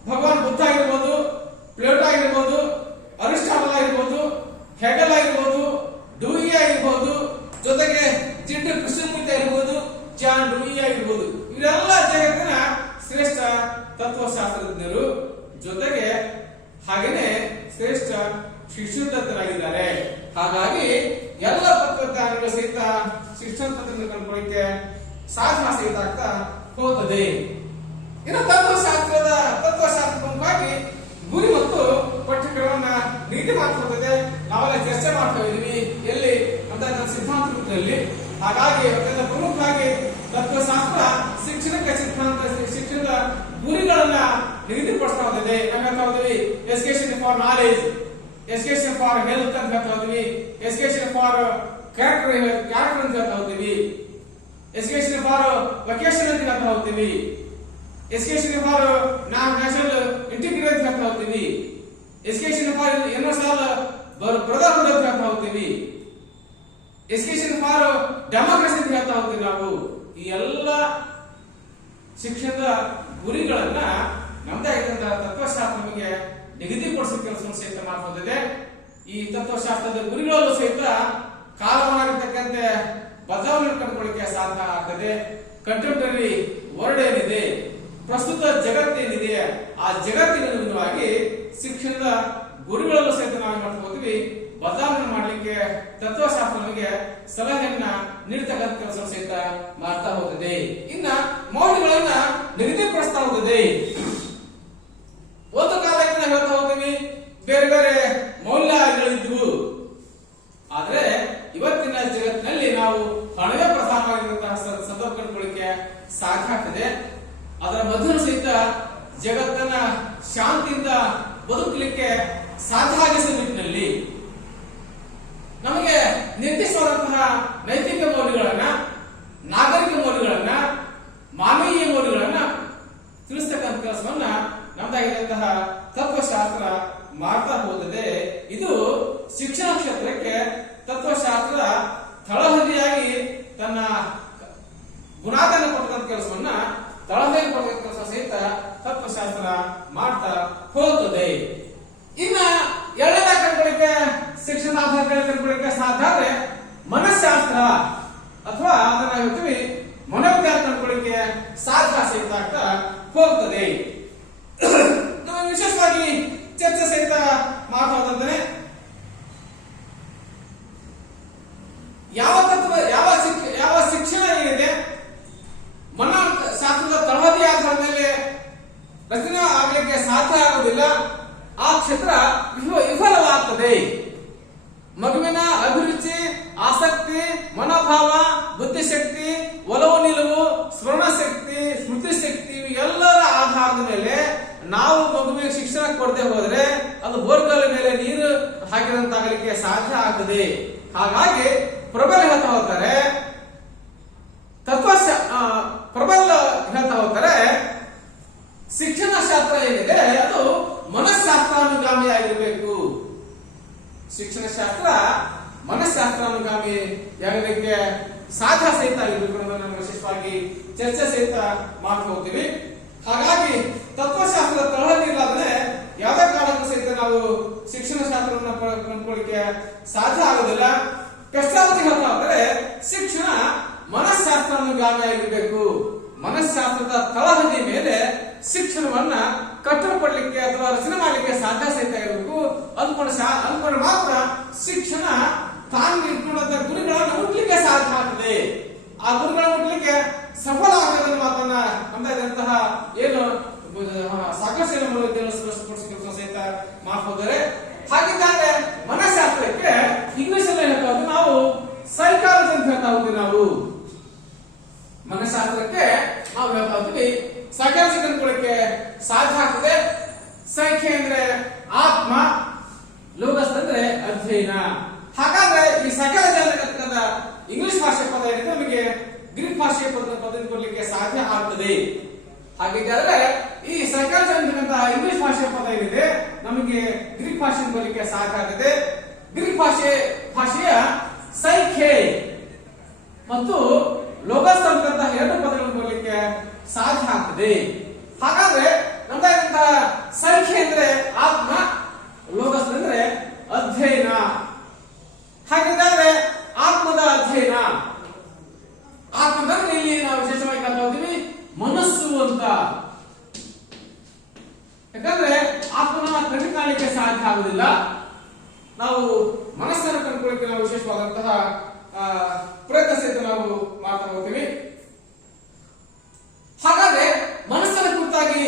ಭಗವಾನ್ ಬುದ್ಧ ಆಗಿರ್ಬೋದು, ಪ್ಲೇಟೋ ಆಗಿರ್ಬೋದು, ಅರಿಸ್ಟಾಟಲ್ ಆಗಿರ್ಬೋದು, ಹೆಗಲ್ ಆಗಿರ್ಬೋದು, ಡೂಯಿ ಆಗಿರ್ಬೋದು, ಜೊತೆಗೆ ಜಿಡ್ಡು ಕೃಷ್ಣಮೂರ್ತಿ ಆಗಿರ್ಬೋದು, ಜಾನ್ ಡೂಯಿ ಆಗಿರ್ಬೋದು, ಇವರೆಲ್ಲ ಜಗತ್ತಿನ ಶ್ರೇಷ್ಠ ತತ್ವಶಾಸ್ತ್ರಜ್ಞರು, ಜೊತೆಗೆ ಹಾಗೇನೆ ಶ್ರೇಷ್ಠ ಶಿಕ್ಷಣತಜ್ಞರಾಗಿದ್ದಾರೆ. ಹಾಗಾಗಿ ಎಲ್ಲ ತತ್ವಜ್ಞಾನಿಗಳು ಸಹಿತ ಶಿಕ್ಷಣ ತತ್ವ ಕಂಡುಕೊಳ್ಳಿಕ್ಕೆ ಸಾಧ್ಯ ಸಹಿತ ಆಗ್ತಾ ಹೋಗುತ್ತದೆ. ಇನ್ನು ತತ್ವಶಾಸ್ತ್ರ ಪ್ರಮುಖವಾಗಿ ಗುರಿ ಮತ್ತು ಪಠ್ಯಕ್ರಮವನ್ನ ನೀತಿ ಮಾಡ್ತಿರ್ತದೆ. ನಾವೆಲ್ಲ ಚರ್ಚೆ ಮಾಡ್ತಾ ಇದೀವಿ ಎಲ್ಲಿ ಅಂತ ಸಿದ್ಧಾಂತ ರೂಪದಲ್ಲಿ. ಹಾಗಾಗಿ ಅತ್ಯಂತ ಪ್ರಮುಖವಾಗಿ ತತ್ವಶಾಸ್ತ್ರ ಶಿಕ್ಷಣಕ್ಕೆ ಶಿಕ್ಷಣದ ಗುರಿಗಳನ್ನ ನಿಗದಿಪಡಿಸ್ತಾ ಹೋಗಿದೆ. ಹೇಳ್ತಾ ಹೋದ್ವಿ education for knowledge, education for health ಅಂತ ಹೇಳ್ತಾ ಹೋದ್ವಿ, ಎಜುಕೇಶನ್ ಫಾರ್ ಕ್ಯಾರೆಕ್ಟರ್ ಅಂತ ಹೇಳ್ತಾ ಹೋಗ್ತೀವಿ, ಎಜುಕೇಶನ್ ಫಾರ್ ವೊಕೇಶನ್ ಅಂತ ಹೇಳ್ತಾ ಹೋಗ್ತೀವಿ, ಎಜುಕೇಶನ್ ಫಾರ್ ನ್ಯಾಷನಲ್ ಇಂಟಿಗ್ರಿಟಿ ಅಂತ ಹೇಳ್ತಾ ಹೋಗ್ತೀವಿ, ಎಜುಕೇಶನ್ ಫಾರ್ ಯೂನಿವರ್ಸಲ್ ಬ್ರದರ್ಹುಡ್ ಅಂತ ಹೇಳ್ತಾ ಹೋಗ್ತೀವಿ, ಎಜುಕೇಶನ್ ಫಾರ್ ಡೆಮೋಕ್ರಸಿ ಅಂತ ಹೇಳ್ತಾ ಹೋಗ್ತೀವಿ. ನಾವು ಈ ಎಲ್ಲ ಶಿಕ್ಷಣದ ಗುರಿಗಳನ್ನ ನಮ್ದೇ ಆಗಿದ್ದಂತಹ ತತ್ವಶಾಸ್ತ್ರ ನಮಗೆ ನಿಗದಿಪಡಿಸುವ ಕೆಲಸವನ್ನು ಸಹಿತ ಮಾಡ್ಬೋದಿದೆ. ಈ ತತ್ವಶಾಸ್ತ್ರದ ಗುರಿಗಳಲ್ಲೂ ಸಹಿತ ಕಾಲಮಾಗಿರ್ತಕ್ಕಂತೆ ಬದಲಾವಣೆ ಕಂಡುಕೊಳ್ಳಿಕ್ಕೆ ಸಾಧ್ಯ ಆಗ್ತದೆ. ಕಂಟೆಂಪರರಿ ವರ್ಡ್ ಏನಿದೆ, ಪ್ರಸ್ತುತ ಜಗತ್ತೇನಿದೆ, ಆ ಜಗತ್ತಿನ ಅನುಗುಣವಾಗಿ ಶಿಕ್ಷಣದ ಗುರಿಗಳಲ್ಲೂ ಸಹಿತ ನಾವು ಮಾಡ್ಕೋತೀವಿ ಬದಲಾವಣೆ ಮಾಡಲಿಕ್ಕೆ ತತ್ವಶಾಸ್ತ್ರ ನಮಗೆ ಸಲಹೆಯನ್ನ ನೀಡತಕ್ಕಂಥ ಕೆಲಸ ಸಹಿತ ಮಾಡ್ತಾ ಹೋಗುತ್ತದೆ. ಇನ್ನ ಮೌಲ್ಯಗಳನ್ನ ನಿಗದಿಪಡಿಸ್ತಾ ಹೋಗುತ್ತದೆ. ಒಂದು ಕಾಲಕ್ಕೆ ನಾವು ಹೇಳ್ತಾ ಹೋಗ್ತೀವಿ ಬೇರೆ ಬೇರೆ ಮೌಲ್ಯಗಳಿದ್ವು, ಆದ್ರೆ ಇವತ್ತಿನ ಜಗತ್ತಿನಲ್ಲಿ ನಾವು ಹಣವೇ ಪ್ರಧಾನವಾಗಿರುವಂತಹ ಸಂದರ್ಭ ಕಂಡುಕೊಳ್ಳಿಕ್ಕೆ ಸಾಧ್ಯ ಆಗ್ತದೆ. ಅದರ ಮಧ್ಯೆ ಸಹಿತ ಜಗತ್ತನ್ನ ಶಾಂತಿಯಿಂದ ಬದುಕಲಿಕ್ಕೆ ಸಾಧ್ಯ ಆಗಿಸುವ ನಿಟ್ಟಿನಲ್ಲಿ ನಮಗೆ ನಿರ್ದಿಷ್ಟವಾದಂತಹ ನೈತಿಕ ಮೌಲ್ಯಗಳನ್ನ, ನಾಗರಿಕ ಮೌಲ್ಯಗಳನ್ನ, ಮಾನವೀಯ ಮೌಲ್ಯಗಳನ್ನ ತಿಳಿಸ್ತಕ್ಕಂಥ ಕೆಲಸವನ್ನ ನಮ್ದಾಗಿರುವಂತಹ ತತ್ವಶಾಸ್ತ್ರ ಮಾಡ್ತಾ ಹೋಗುತ್ತದೆ. ಇದು ಶಿಕ್ಷಣ ಕ್ಷೇತ್ರಕ್ಕೆ ತತ್ವಶಾಸ್ತ್ರ ತಳಹದಿಯಾಗಿ ತನ್ನ ಗುಣಾದನ್ನು ಕೊಟ್ಟಂತ ಕೆಲಸವನ್ನ ತಳಹದಿಯಾಗಿ ಕೊಟ್ಟಂತ ಕೆಲಸ ಸಹಿತ ತತ್ವಶಾಸ್ತ್ರ ಮಾಡ್ತಾ ಹೋಗುತ್ತದೆ. ಇನ್ನ ಎರಡನೇ ಕಂಡುಕೊಳ್ಳಿಕ್ಕೆ ಶಿಕ್ಷಣ ಆಧಾರ ಕಂಡುಕೊಳ್ಳಿಕ್ಕೆ ಸಾಧ್ಯ ಆದ್ರೆ ಮನಃಶಾಸ್ತ್ರ ಅಥವಾ ಅದನ್ನ ಹೇಳ್ತೀವಿ ಮನೋವಿಜ್ಞಾನ ಕಂಡುಕೊಳ್ಳಿಕ್ಕೆ ಸಾಧ್ಯ ಸಹಿತ ಆಗ್ತಾ ಹೋಗ್ತದೆ. ನಾವು ವಿಶೇಷವಾಗಿ ಚರ್ಚೆ ಸಹಿತ ಮಾತಾಡೋದಂದ್ರೆ ಯಾವ ತತ್ವ ಯಾವ ಶಿಕ್ಷಣ ಏನಿದೆ ಮನಃಶಾಸ್ತ್ರದ ತಳಹದಿ ಆಧಾರದ ಮೇಲೆ ರಚನೆ ಆಗಲಿಕ್ಕೆ ಸಾಧ್ಯ ಆಗುವುದಿಲ್ಲ, ಆ ಕ್ಷೇತ್ರ ವಿಫಲವಾಗ್ತದೆ. ಮಗುವಿನ ಅಭಿರುಚಿ, ಆಸಕ್ತಿ, ಮನೋಭಾವ, ಬುದ್ಧಿಶಕ್ತಿ, ಒಲವು ನಿಲುವು, ಸ್ಮರಣ ಶಕ್ತಿ, ಸ್ಮೃತಿ ಶಕ್ತಿ ಎಲ್ಲರ ಆಧಾರದ ಮೇಲೆ ನಾವು ಮಗುವಿಗೆ ಶಿಕ್ಷಣ ಕೊಡದೆ ಹೋದ್ರೆ ಅದು ಬೋರ್ಗಲ್ ಮೇಲೆ ನೀರು ಹಾಕಿದಂತಾಗಲಿಕ್ಕೆ ಸಾಧ್ಯ ಆಗ್ತದೆ. ಹಾಗಾಗಿ ಪ್ರಬಲ ಹೇಳ್ತಾ ಹೋಗ್ತಾರೆ, ಪ್ರಬಲ ಹೇಳ್ತಾ ಹೋಗ್ತಾರೆ, ಶಿಕ್ಷಣ ಶಾಸ್ತ್ರ ಏನಿದೆ ಅದು ಮನಃಶಾಸ್ತ್ರಾನುಗಾಮಿಯಾಗಿರ್ಬೇಕು. ಶಿಕ್ಷಣ ಶಾಸ್ತ್ರ ಮನಃಶಾಸ್ತ್ರಾನುಗಾಮಿಯಾಗಲಿಕ್ಕೆ ಸಾಧ್ಯ ಸಹಿತ ಆಗಿರ್ಬೇಕು ಅನ್ನೋದನ್ನು ವಿಶೇಷವಾಗಿ ಚರ್ಚೆ ಸಹಿತ ಮಾಡ್ತಾ ಹೋಗ್ತೀವಿ. ಹಾಗಾಗಿ ತತ್ವಶಾಸ್ತ್ರದ ತಳಹದಿ ಇಲ್ಲಾದ್ರೆ ಯಾವುದೇ ಕಾರಣಕ್ಕೂ ಸಹಿತ ನಾವು ಶಿಕ್ಷಣ ಶಾಸ್ತ್ರವನ್ನು ಕಂಡುಕೊಳ್ಳಿಕ್ಕೆ ಸಾಧ್ಯ ಆಗುದಿಲ್ಲ. ಕಷ್ಟಾವಧಿ ಹೇಳ್ತಾ ಹೋದರೆ ಶಿಕ್ಷಣ ಮನಃಶಾಸ್ತ್ರಾನುಗಾಮಿಯಾಗಿರ್ಬೇಕು. ಮನಃಶಾಸ್ತ್ರದ ತಳಹದಿ ಮೇಲೆ ಶಿಕ್ಷಣವನ್ನ ಕಟ್ಟಲ್ಪಡಲಿಕ್ಕೆ ಅಥವಾ ರಚನೆ ಮಾಡಲಿಕ್ಕೆ ಸಾಧ್ಯ ಸಹಿತ ಇರಬೇಕು. ಅಂದ್ಕೊಂಡು ಮಾತ್ರ ಶಿಕ್ಷಣ ತಾನು ಇಟ್ಕೊಂಡಂತ ಗುರಿಗಳನ್ನು ಮುಟ್ಲಿಕ್ಕೆ ಸಾಧ್ಯ ಆಗ್ತದೆ. ಆ ಗುರುಗಳನ್ನು ಮುಟ್ಲಿಕ್ಕೆ ಸಫಲ ಆಗದ ಮಾತನ್ನ ಅಂತಹ ಏನು ಸಾಕಷ್ಟು ಮನೋವಿಜ್ಞಾನ ಸಹಿತ ಮಾಡ್ಬೋದರೆ. ಹಾಗಿದ್ದರೆ ಮನಃಶಾಸ್ತ್ರಕ್ಕೆ ಇಂಗ್ಲಿಷ್ ಅಲ್ಲಿ ಹೇಳ್ತಾ ಹೋದ್ರೆ ನಾವು ಸೈಕಾಲಜಿ ಅಂತ ಹೇಳ್ತಾ ಹೋಗ್ತೀವಿ. ನಾವು ಮನಃಶಾಸ್ತ್ರಕ್ಕೆ ನಾವು ಹೇಳ್ತಾ ಹೋಗ್ತೀವಿ ಸೈಕಾಲಜಿ ಕಂಡುಕೊಳ್ಳಕ್ಕೆ ಸಾಧ್ಯ ಆಗ್ತದೆ. ಸೈಖ್ಯ ಅಂದ್ರೆ ಆತ್ಮ, ಲೋಗಸ್ ಅಂದ್ರೆ ಅಧ್ಯಯನ. ಹಾಗಾದ್ರೆ ಈ ಸೈಕಾಲಜಿ ಅನ್ನತಕ್ಕಂಥ ಇಂಗ್ಲಿಷ್ ಭಾಷೆ ಪದ ಏನಿದೆ ನಮಗೆ ಗ್ರೀಕ್ ಭಾಷೆಯ ಪದ ಕೊಡ್ಲಿಕ್ಕೆ ಸಾಧ್ಯ ಆಗ್ತದೆ. ಹಾಗಿದ್ದಾದ್ರೆ ಈ ಸೈಕಾಲಜಿ ಅಂತಕ್ಕಂಥ ಇಂಗ್ಲಿಷ್ ಭಾಷೆಯ ಪದ ಏನಿದೆ ನಮಗೆ ಗ್ರೀಕ್ ಭಾಷೆ ಬರಲಿಕ್ಕೆ ಸಾಧ್ಯ ಆಗ್ತದೆ. ಗ್ರೀಕ್ ಭಾಷೆಯ ಸೈಖ್ಯೆ ಮತ್ತು ಲೋಗಸ್ ಅಂತಕ್ಕಂಥ ಎರಡು ಪದಗಳನ್ನು ಬರಲಿಕ್ಕೆ ಸಾಧ್ಯ ಆಗ್ತದೆ. ಹಾಗಾದ್ರೆ ನಮ್ದಾದಂತಹ ಸೈಖ್ಯೆ ಅಂದ್ರೆ ಆತ್ಮ, ಲೋಗಸ್ ಅಂದ್ರೆ ಅಧ್ಯಯನ. ಹಾಗಿದ್ದಾದ್ರೆ ಆತ್ಮದ ಅಧ್ಯಯನ, ಆತ್ಮದಲ್ಲಿ ಇಲ್ಲಿ ನಾವು ವಿಶೇಷವಾಗಿ ಕಲ್ತಾ ಹೋಗ್ತೀವಿ ಮನಸ್ಸು ಅಂತ. ಯಾಕಂದ್ರೆ ಆತ್ಮನ ಕಣ್ಣು ಕಾಣಲಿಕ್ಕೆ ಸಾಧ್ಯ ಆಗುದಿಲ್ಲ. ನಾವು ಮನಸ್ಸನ್ನು ಕಂಡುಕೊಳ್ಳಿಕ್ಕೆ ನಾವು ವಿಶೇಷವಾದಂತಹ ಪ್ರಯತ್ನ ಸಹಿತ ನಾವು ಮಾಡ್ತಾ ಹೋಗ್ತೀವಿ. ಹಾಗಾದ್ರೆ ಮನಸ್ಸನ್ನು ಕುರಿತಾಗಿ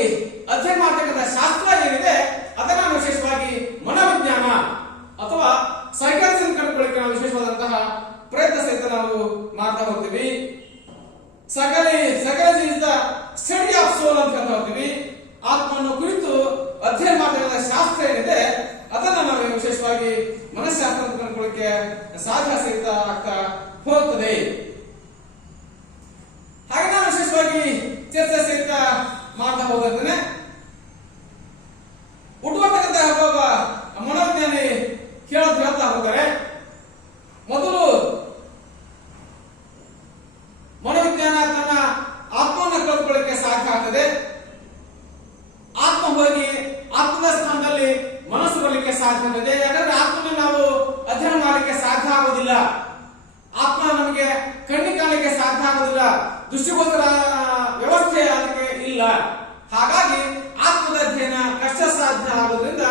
ಅಧ್ಯಯನ ಮಾಡತಕ್ಕಂಥ ಶಾಸ್ತ್ರ ಏನಿದೆ ಅದನ್ನ ವಿಶೇಷವಾಗಿ ಮನೋವಿಜ್ಞಾನ ಅಥವಾ ಸೈಕಾಲಜಿ ಕಂಡುಕೊಳ್ಳಿಕ್ಕೆ ನಾವು ವಿಶೇಷವಾದಂತಹ ಪ್ರಯತ್ನ ಸಹಿತ ನಾವು ಮಾಡ್ತಾ ಹೋಗ್ತೀವಿ. Psychology is the study of soul ಅಂತ ಹೇಳ್ತಾ ಹೋಗ್ತೀವಿ. ಆತ್ಮವನ್ನು ಕುರಿತು ಅಧ್ಯಯನ ಮಾಡತಕ್ಕಂಥ ಶಾಸ್ತ್ರ ಏನಿದೆ ಅದನ್ನ ನಾವು ವಿಶೇಷವಾಗಿ ಮನಃಶಾಸ್ತ್ರ ಅಂತ ಕಂಡುಕೊಳ್ಳಿಕ್ಕೆ ಸಾಧ್ಯ ಸಹಿತ ಆಗ್ತಾ ಹೋಗ್ತದೆ. ಹಾಗೆ ನಾವು ವಿಶೇಷವಾಗಿ ಚರ್ಚೆ ಸಹಿತ ಮಾಡ್ತಾ ಹೋದ್ರೆ ಹುಟ್ಟುವಂತಕ್ಕಂಥ ಒಬ್ಬ ಮನೋವಿಜ್ಞಾನಿ ಹೇಳ್ತಾ ಹೋದರೆ ಮೊದಲು ಮನೋವಿಜ್ಞಾನ ತನ್ನ ಆತ್ಮವನ್ನು ಕಲ್ತ್ಕೊಳ್ಳಿಕ್ಕೆ ಸಾಧ್ಯ ಆಗ್ತದೆ. ಆತ್ಮ ಹೋಗಿ ಆತ್ಮದ ಸ್ಥಾನದಲ್ಲಿ ಮನಸ್ಸು ಬರಲಿಕ್ಕೆ ಸಾಧ್ಯ ಆಗ್ತದೆ. ಯಾಕಂದ್ರೆ ಆತ್ಮನ ನಾವು ಅಧ್ಯಯನ ಮಾಡಲಿಕ್ಕೆ ಸಾಧ್ಯ ಆಗುದಿಲ್ಲ. ಆತ್ಮ ನಮಗೆ ಕಣ್ಣಿ ಕಾಣಲಿಕ್ಕೆ ಸಾಧ್ಯ ಆಗುದಿಲ್ಲ. ದೃಷ್ಟಿಗೋಚರ ವ್ಯವಸ್ಥೆ ಅದಕ್ಕೆ ಇಲ್ಲ. ಹಾಗಾಗಿ ಆತ್ಮದ ಅಧ್ಯಯನ ಕಷ್ಟ ಸಾಧ್ಯ ಆಗೋದ್ರಿಂದ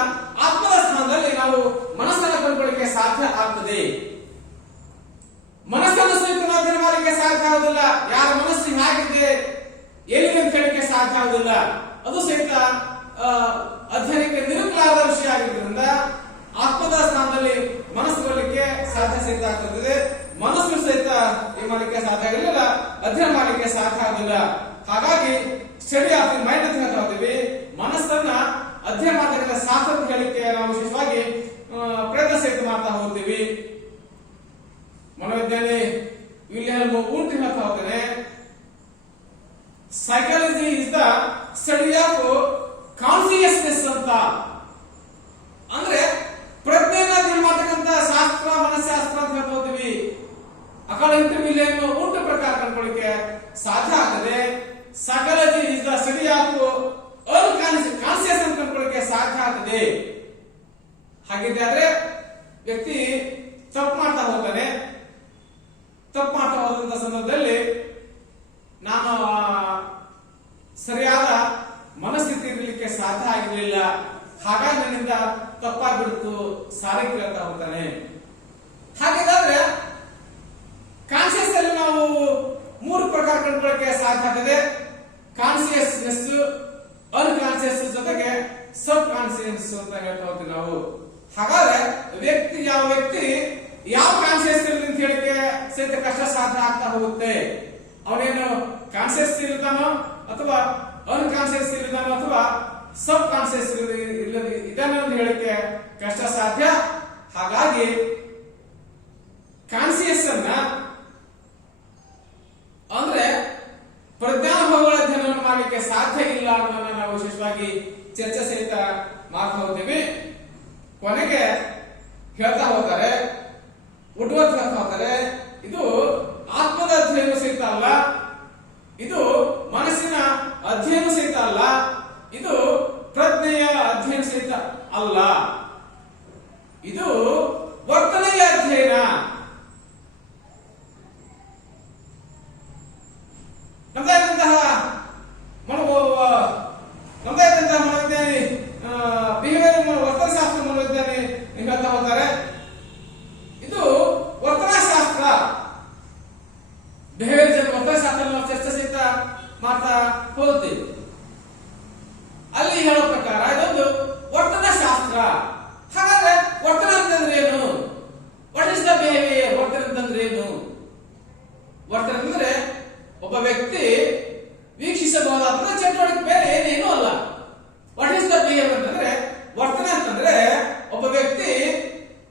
ಆತ್ಮದ ಸ್ಥಾನದಲ್ಲಿ ನಾವು ಮನಸ್ಸನ್ನು ಕಂಡುಕೊಳ್ಳಿಕ್ಕೆ ಸಾಧ್ಯ ಆಗ್ತದೆ. ಮನಸ್ಸನ್ನು ಸಹಿತ ಅಧ್ಯಯನ ಮಾಡಲಿಕ್ಕೆ ಸಾಧ್ಯ ಆಗುದಿಲ್ಲ. ಯಾರ ಮನಸ್ಸು ಹೇಗಿದೆ ಏನಿದೆ ಅಂತ ಹೇಳಲಿಕ್ಕೆ ಸಾಧ್ಯ ಆಗುದಿಲ್ಲ. ಅದು ಸಹಿತ ಅಧ್ಯಯನಕ್ಕೆ ನಿರುಪಲಾದ ವಿಷಯ ಆಗಿರೋದ್ರಿಂದ ಆತ್ಮದ ಸ್ಥಾನದಲ್ಲಿ ಮನಸ್ಸು ಬರಲಿಕ್ಕೆ ಸಾಧ್ಯ ಸಹಿತ ಆಗ್ತದೆ. ಮನಸ್ಸು ಸಹಿತ ಏನ್ ಮಾಡಲಿಕ್ಕೆ ಸಾಧ್ಯ ಆಗಲಿಲ್ಲ, ಅಧ್ಯಯನ ಮಾಡಲಿಕ್ಕೆ ಸಾಧ್ಯ ಆಗಲಿಲ್ಲ. ಹಾಗಾಗಿ ಸ್ಟಡಿ ಆಫ್ ದಿ ಮೈಂಡ್ ಅಂತ ಹೇಳ್ತಾ ಹೋಗ್ತೀವಿ. ಮನಸ್ಸನ್ನ ಅಧ್ಯಯನ ಮಾಡತಕ್ಕಂಥ ಶಾಸ್ತ್ರ ಅಂತ ಹೇಳಲಿಕ್ಕೆ ನಾವು ವಿಶೇಷವಾಗಿ ಪ್ರಯತ್ನ ಸಹಿತ ಮಾಡ್ತಾ ಹೋಗ್ತೀವಿ. ಮನೋವಿಜ್ಞಾನಿ ವಿಲಿಯಂ ವೂಂಟ್ ಹೇಳ್ತಾ ಹೋಗ್ತಾನೆ, psychology is the study of consciousness ಅಂತ. ಅಂದ್ರೆ ಪ್ರಜ್ಞೆಯನ್ನ ಅಧ್ಯಯನ ಮಾಡತಕ್ಕಂಥ ಶಾಸ್ತ್ರ ಮನಃಶಾಸ್ತ್ರ ಅಂತ ಹೇಳ್ತಾ ಹೋಗ್ತೀವಿ. ಅಕಾರ್ಡಿಂಗ್ ಟು ವಿಲಿಯಂ ವೂಂಟ್ ಪ್ರಕಾರ ಕಂಡುಕೊಳ್ಳಿಕ್ಕೆ ಸಾಧ್ಯ ಆಗ್ತದೆ. Psychology is the study of conscious ಅಂತ ಕಂಡುಕೊಳ್ಳಿಕ್ಕೆ ಸಾಧ್ಯ ಆಗ್ತದೆ. ಹಾಗಿದ್ದಾದ್ರೆ ವ್ಯಕ್ತಿ ತಪ್ಪು ಮಾಡ್ತಾ ಹೋಗ್ತಾನೆ. ತಪ್ಪು ಮಾಡ್ತಾ ಹೋದಂತ ಕಂಡುಕೊಳ್ಳಕ್ಕೆ ಸಾಧ್ಯ ಆಗ್ತದೆ. ಕಾನ್ಸಿಯಸ್ನೆಸ್, ಅನ್ಕಾನ್ಸಿಯಸ್ ಜೊತೆಗೆ ಸಬ್ ಕಾನ್ಸಿಯಸ್ ಅಂತ ಹೇಳ್ತಾ ಹೋಗ್ತೀವಿ ನಾವು. ಹಾಗಾದ್ರೆ ಯಾವ ವ್ಯಕ್ತಿ ಯಾವ ಕಾನ್ಸಿಯಸ್ ಅಂತ ಹೇಳಿಕೆ ಸಹಿತ ಕಷ್ಟ ಸಾಧ್ಯ ಆಗ್ತಾ ಹೋಗುತ್ತೆ. ಅವನೇನು ಕಾನ್ಸಿಯಸ್ ಇರ್ತಾನೋ ಅಥವಾ ಅನ್ಕಾನ್ಸಿಯಸ್ ಇರ್ತಾನೋ ಅಥವಾ ಸಬ್ ಕಾನ್ಸಿಯಸ್ ಇದನ್ನು ಹೇಳಿಕೆ ಕಷ್ಟ ಸಾಧ್ಯ. ಹಾಗಾಗಿ ಕಾನ್ಸಿಯಸ್ ಅನ್ನ ಅಂದ್ರೆ ಪ್ರಜ್ಞಾನುಭವಗಳ ಅಧ್ಯಯನವನ್ನು ಮಾಡಲಿಕ್ಕೆ ಸಾಧ್ಯ ಇಲ್ಲ ಅನ್ನೋದನ್ನ ನಾವು ವಿಶೇಷವಾಗಿ ಚರ್ಚೆ ಸಹಿತ ಮಾಡ್ತಾ ಹೋಗ್ತೀವಿ. ಕೊನೆಗೆ ಹೇಳ್ತಾ ಹೋಗ್ತಾರೆ, ಉಡ್ವರ್ತ್ ಹೇಳ್ತಾ ಹೋಗ್ತಾರೆ, ಇದು ಆತ್ಮದ ಅಧ್ಯಯನ ಸಹಿತ ಅಲ್ಲ, ಇದು ಮನಸ್ಸಿನ ಅಧ್ಯಯನ ಸಹಿತ ಅಲ್ಲ, ಇದು ಪ್ರಜ್ಞೆಯ ಅಧ್ಯಯನ ಸಹಿತ ಅಲ್ಲ, ಇದು ವರ್ತನೆಯ ಅಧ್ಯಯನ. ನಮ್ದಾದಂತಹ ಮನೋವಿಜ್ಞಾನಿ ಬಿಹೇವಿಯರ್ ವರ್ತನಶಾಸ್ತ್ರ ಮನೋವಿಜ್ಞಾನಿ ಹೇಳ್ತಾ ಹೋಗ್ತಾರೆ, ಇದು ವರ್ತನಶಾಸ್ತ್ರ. ಬಿಹೇವಿಯರ್ ವರ್ತನಶಾಸ್ತ್ರ ನಾವು ಚರ್ಚೆ ಸಹಿತ ಮಾಡ್ತಾ ಹೋಗ್ತೀವಿ. ಅಲ್ಲಿ ಹೇಳೋ ಪ್ರಕಾರ ಇದೊಂದು ವರ್ತನಶಾಸ್ತ್ರ. ಹಾಗಾದ್ರೆ ವರ್ತನೆ ಅಂತಂದ್ರೆ ಏನು? What is the behaviour? ವರ್ತನೆ ಅಂತಂದ್ರೆ ಏನು? ವರ್ತನೆ ಅಂದ್ರೆ ಒಬ್ಬ ವ್ಯಕ್ತಿ ವೀಕ್ಷಿಸಬಹುದಾದ ಚಟುವಟಿಕೆ, ಬೇರೆ ಏನೇನೂ ಅಲ್ಲ. ವಾಟ್ ಇಸ್ ದ ಬಿಹೇವಿಯರ್ ಅಂತಂದ್ರೆ, ವರ್ತನೆ ಅಂತಂದ್ರೆ ಒಬ್ಬ ವ್ಯಕ್ತಿ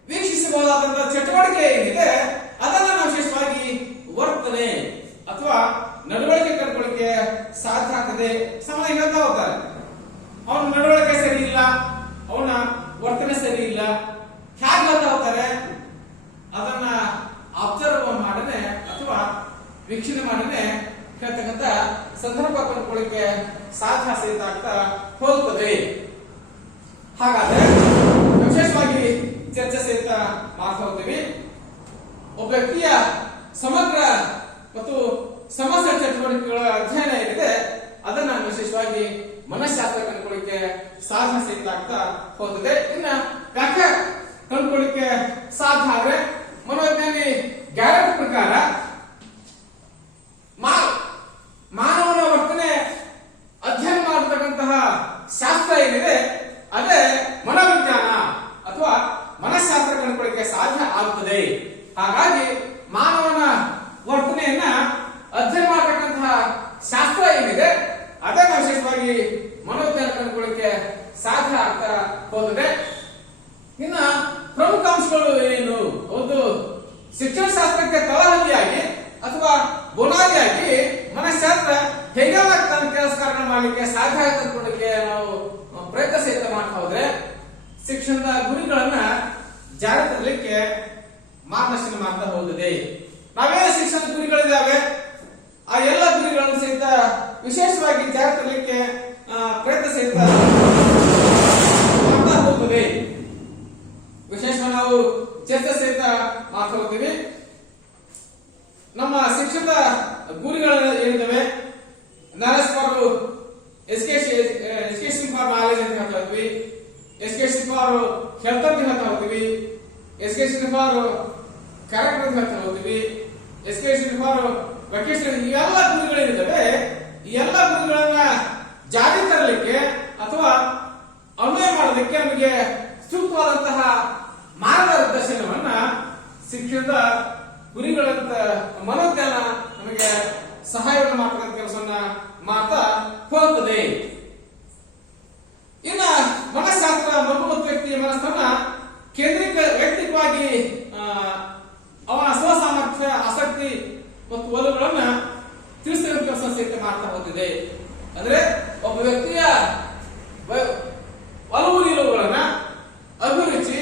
ವೀಕ್ಷಿಸಬಹುದಾದಂತಹ ಚಟುವಟಿಕೆ ಏನಿದೆ ಅದನ್ನ ನಾವು ವಿಶೇಷವಾಗಿ ವರ್ತನೆ ಅಥವಾ ನಡವಳಿಕೆ ಕಂಡುಕೊಳ್ಳಿಕ್ಕೆ ಸಾಧ್ಯ ಆಗ್ತದೆ. ಸಾಮಾನ್ಯ ಹೇಳ್ತಾ ಹೋಗ್ತಾರೆ, ಅವನ ನಡವಳಿಕೆ ಸರಿ ಇಲ್ಲ, ಅವನ ವರ್ತನೆ ಸರಿ ಇಲ್ಲ. ಹೇಗೆ ಹೇಳ್ತಾ ಹೋಗ್ತಾರೆ? ಅದನ್ನ ಅಬ್ಸರ್ವ್ ಮಾಡನೆ ಅಥವಾ ವೀಕ್ಷಣೆ ಮಾಡನೆ ಹೇಳ್ತಕ್ಕಂಥ ಸಂದರ್ಭ ಕಂಡುಕೊಳ್ಳಿಕ್ಕೆ ಸಾಧ್ಯ ಸಹಿತ ಆಗ್ತಾ ಹೋಗ್ತದೆ. ಹಾಗಾದ್ರೆ ವಿಶೇಷವಾಗಿ ಚರ್ಚೆ ಸಹಿತ ಮಾಡ್ತಾ ಹೋಗ್ತೀವಿ. ಒಬ್ಬ ವ್ಯಕ್ತಿಯ ಸಮಗ್ರ ಮತ್ತು ಸಮಸ್ಯೆ ಚಟುವಟಿಕೆಗಳ ಅಧ್ಯಯನ ಏನಿದೆ ಅದನ್ನ ವಿಶೇಷವಾಗಿ ಮನಃಶಾಸ್ತ್ರ ಕಂಡುಕೊಳ್ಳಿಕ್ಕೆ ಸಾಧ್ಯ ಸಹಿತ ಆಗ್ತಾ ಹೋಗ್ತದೆ. ಇನ್ನ ವ್ಯಾಖ್ಯಾ ಕಂಡುಕೊಳ್ಳಿಕ್ಕೆ ಸಾಧ್ಯ ಆದ್ರೆ ಮನೋವಿಜ್ಞಾನಿ ಗ್ಯಾರೆಟ್ ಪ್ರಕಾರ ಮಾನವನ ವರ್ತನೆ ಅಧ್ಯಯನ ಮಾಡತಕ್ಕಂತಹ ಶಾಸ್ತ್ರ ಏನಿದೆ ಅದೇ ಮನೋವಿಜ್ಞಾನ ಅಥವಾ ಮನಃಶಾಸ್ತ್ರ ಕಂಡುಕೊಳ್ಳಿಕ್ಕೆ ಸಾಧ್ಯ ಆಗುತ್ತದೆ. ಹಾಗಾಗಿ ಮಾನವನ ವರ್ತನೆಯನ್ನ ಅಧ್ಯಯನ ಮಾಡತಕ್ಕಂತಹ ಶಾಸ್ತ್ರ ಏನಿದೆ ಅದನ್ನ ವಿಶೇಷವಾಗಿ ಮನೋವಿಜ್ಞಾನ ಕಂಡುಕೊಳ್ಳಿಕ್ಕೆ ಸಾಧ್ಯ ಆಗ್ತಾ ಹೋಗುತ್ತದೆ. ಇನ್ನ ಪ್ರಮುಖ ಅಂಶಗಳು ಏನು? ಒಂದು ಶಿಕ್ಷಣ ಶಾಸ್ತ್ರಕ್ಕೆ ತಳಹದಿಯಾಗಿ ಅಥವಾ ಬುನಾದಿಯಾಗಿ ಮನಃಶಾಸ್ತ್ರ ಹೇಗೆ ತನ್ನ ಕೆಲಸ ಕಾರ್ಯ ಮಾಡಲಿಕ್ಕೆ ಸಾಧ್ಯ ಆಗುವುದಕ್ಕೆ ನಾವು ಪ್ರಯತ್ನ ಸಹಿತ ಮಾಡ್ತಾ ಹೋದ್ರೆ ಶಿಕ್ಷಣದ ಗುರಿಗಳನ್ನ ಜಾರಿ ತರಲಿಕ್ಕೆ ಮಾರ್ಗದರ್ಶನ ಮಾಡ್ತಾ ಹೋಗುತ್ತದೆ. ನಾವೇನು ಶಿಕ್ಷಣದ ಗುರಿಗಳಿದ್ದಾವೆ ಆ ಎಲ್ಲ ಗುರಿಗಳನ್ನು ಸಹಿತ ವಿಶೇಷವಾಗಿ ಜಾರಿ ತರಲಿಕ್ಕೆ ಪ್ರಯತ್ನ ಸಹಿತ ಮಾಡ್ತಾ ಹೋಗುತ್ತದೆ. ವಿಶೇಷವಾಗಿ ನಾವು ಚರ್ಚೆ ಸಹಿತ ಮಾಡ್ತಾ ಹೋಗ್ತೀವಿ. ನಮ್ಮ ಶಿಕ್ಷಣದ ಗುರಿಗಳು ಏನಿದ್ದಾವೆ, knowledge for education for knowledge ಅಂತ ಹೇಳ್ತಾ ಇದ್ವಿ, ಎಜುಕೇಶನ್ ಫಾರ್ ಹೆಲ್ತ್ ಅಂತ ಹೇಳ್ತಾ ಹೋಗ್ತೀವಿ, ಎಜುಕೇಶನ್ ಫಾರ್ ಕ್ಯಾರೆಕ್ಟರ್ ಅಂತ ಹೇಳ್ತಾ ಹೋಗ್ತೀವಿ, ಎಜುಕೇಶನ್ ಫಾರ್ ವೆಕೇಶನ್. ಈ ಎಲ್ಲ ಗುರಿಗಳೇನಿದ್ದಾವೆ ಈ ಎಲ್ಲ ಗುರಿಗಳನ್ನ ಜಾರಿ ತರಲಿಕ್ಕೆ ಅಥವಾ ಅನ್ವಯ ಮಾಡೋದಕ್ಕೆ ನಮಗೆ ಸೂಕ್ತವಾದಂತಹ ಮಾರ್ಗದರ್ಶನವನ್ನ ಶಿಕ್ಷಣದ ಗುರಿಗಳಂತ ಮನೋಜ್ಞಾನ ನಮಗೆ ಸಹಾಯವನ್ನು ಮಾಡತಕ್ಕಂಥ ಕೆಲಸವನ್ನ ಮಾಡ್ತಾ ಹೋಗುತ್ತದೆ. ಇನ್ನ ಮನಃಶಾಸ್ತ್ರ ಮಗು ವ್ಯಕ್ತಿಯ ಮನಸ್ಸನ್ನ ವೈಯಕ್ತಿಕವಾಗಿ ಅವನ ಸ್ವಸಾಮರ್ಥ್ಯ, ಆಸಕ್ತಿ ಮತ್ತು ಒಲವುಗಳನ್ನ ತಿಳಿಸಿದ ಕೆಲಸ ಸಹಿತ ಮಾಡ್ತಾ ಹೋಗ್ತಿದೆ. ಅಂದ್ರೆ ಒಬ್ಬ ವ್ಯಕ್ತಿಯ ಒಲವು ನಿಲುವುಗಳನ್ನ, ಅಭಿರುಚಿ,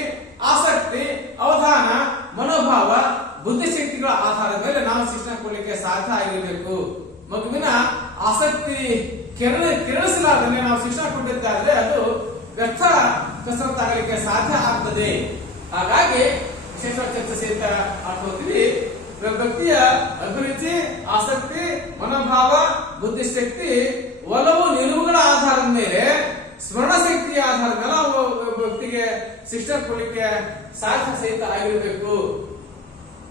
ಆಸಕ್ತಿ, ಅವಧಾನ, ಮನೋಭಾವ, ಬುದ್ಧಿಶಕ್ತಿಗಳ ಆಧಾರದ ಮೇಲೆ ನಾವು ಶಿಕ್ಷಣ ಕೊಡಲಿಕ್ಕೆ ಸಾಧ್ಯ ಆಗಿರಬೇಕು. ಮಗುವಿನ ಆಸಕ್ತಿ ಕೆರಳಿಸಲಾರದೆ ನಾವು ಶಿಕ್ಷಣ ಕೊಟ್ಟಿದ್ದಾದ್ರೆ ಅದು ವ್ಯರ್ಥ ಕಸರತ್ತಾಗಲಿಕ್ಕೆ ಸಾಧ್ಯ ಆಗ್ತದೆ. ಹಾಗಾಗಿ ಶಿಕ್ಷಣ ಚರ್ಚೆ ಸಹಿತ ಮಾಡ್ಕೋತೀವಿ. ವ್ಯಕ್ತಿಯ ಅಭಿರುಚಿ, ಆಸಕ್ತಿ, ಮನೋಭಾವ, ಬುದ್ಧಿಶಕ್ತಿ, ಒಲವು ನಿಲುವುಗಳ ಆಧಾರದ ಮೇಲೆ, ಸ್ಮರಣ ಶಕ್ತಿಯ ಆಧಾರದ ಮೇಲೆ ನಾವು ವ್ಯಕ್ತಿಗೆ ಶಿಕ್ಷಣ ಕೊಡಲಿಕ್ಕೆ ಸಾಧ್ಯ ಸಹಿತ ಆಗಿರಬೇಕು.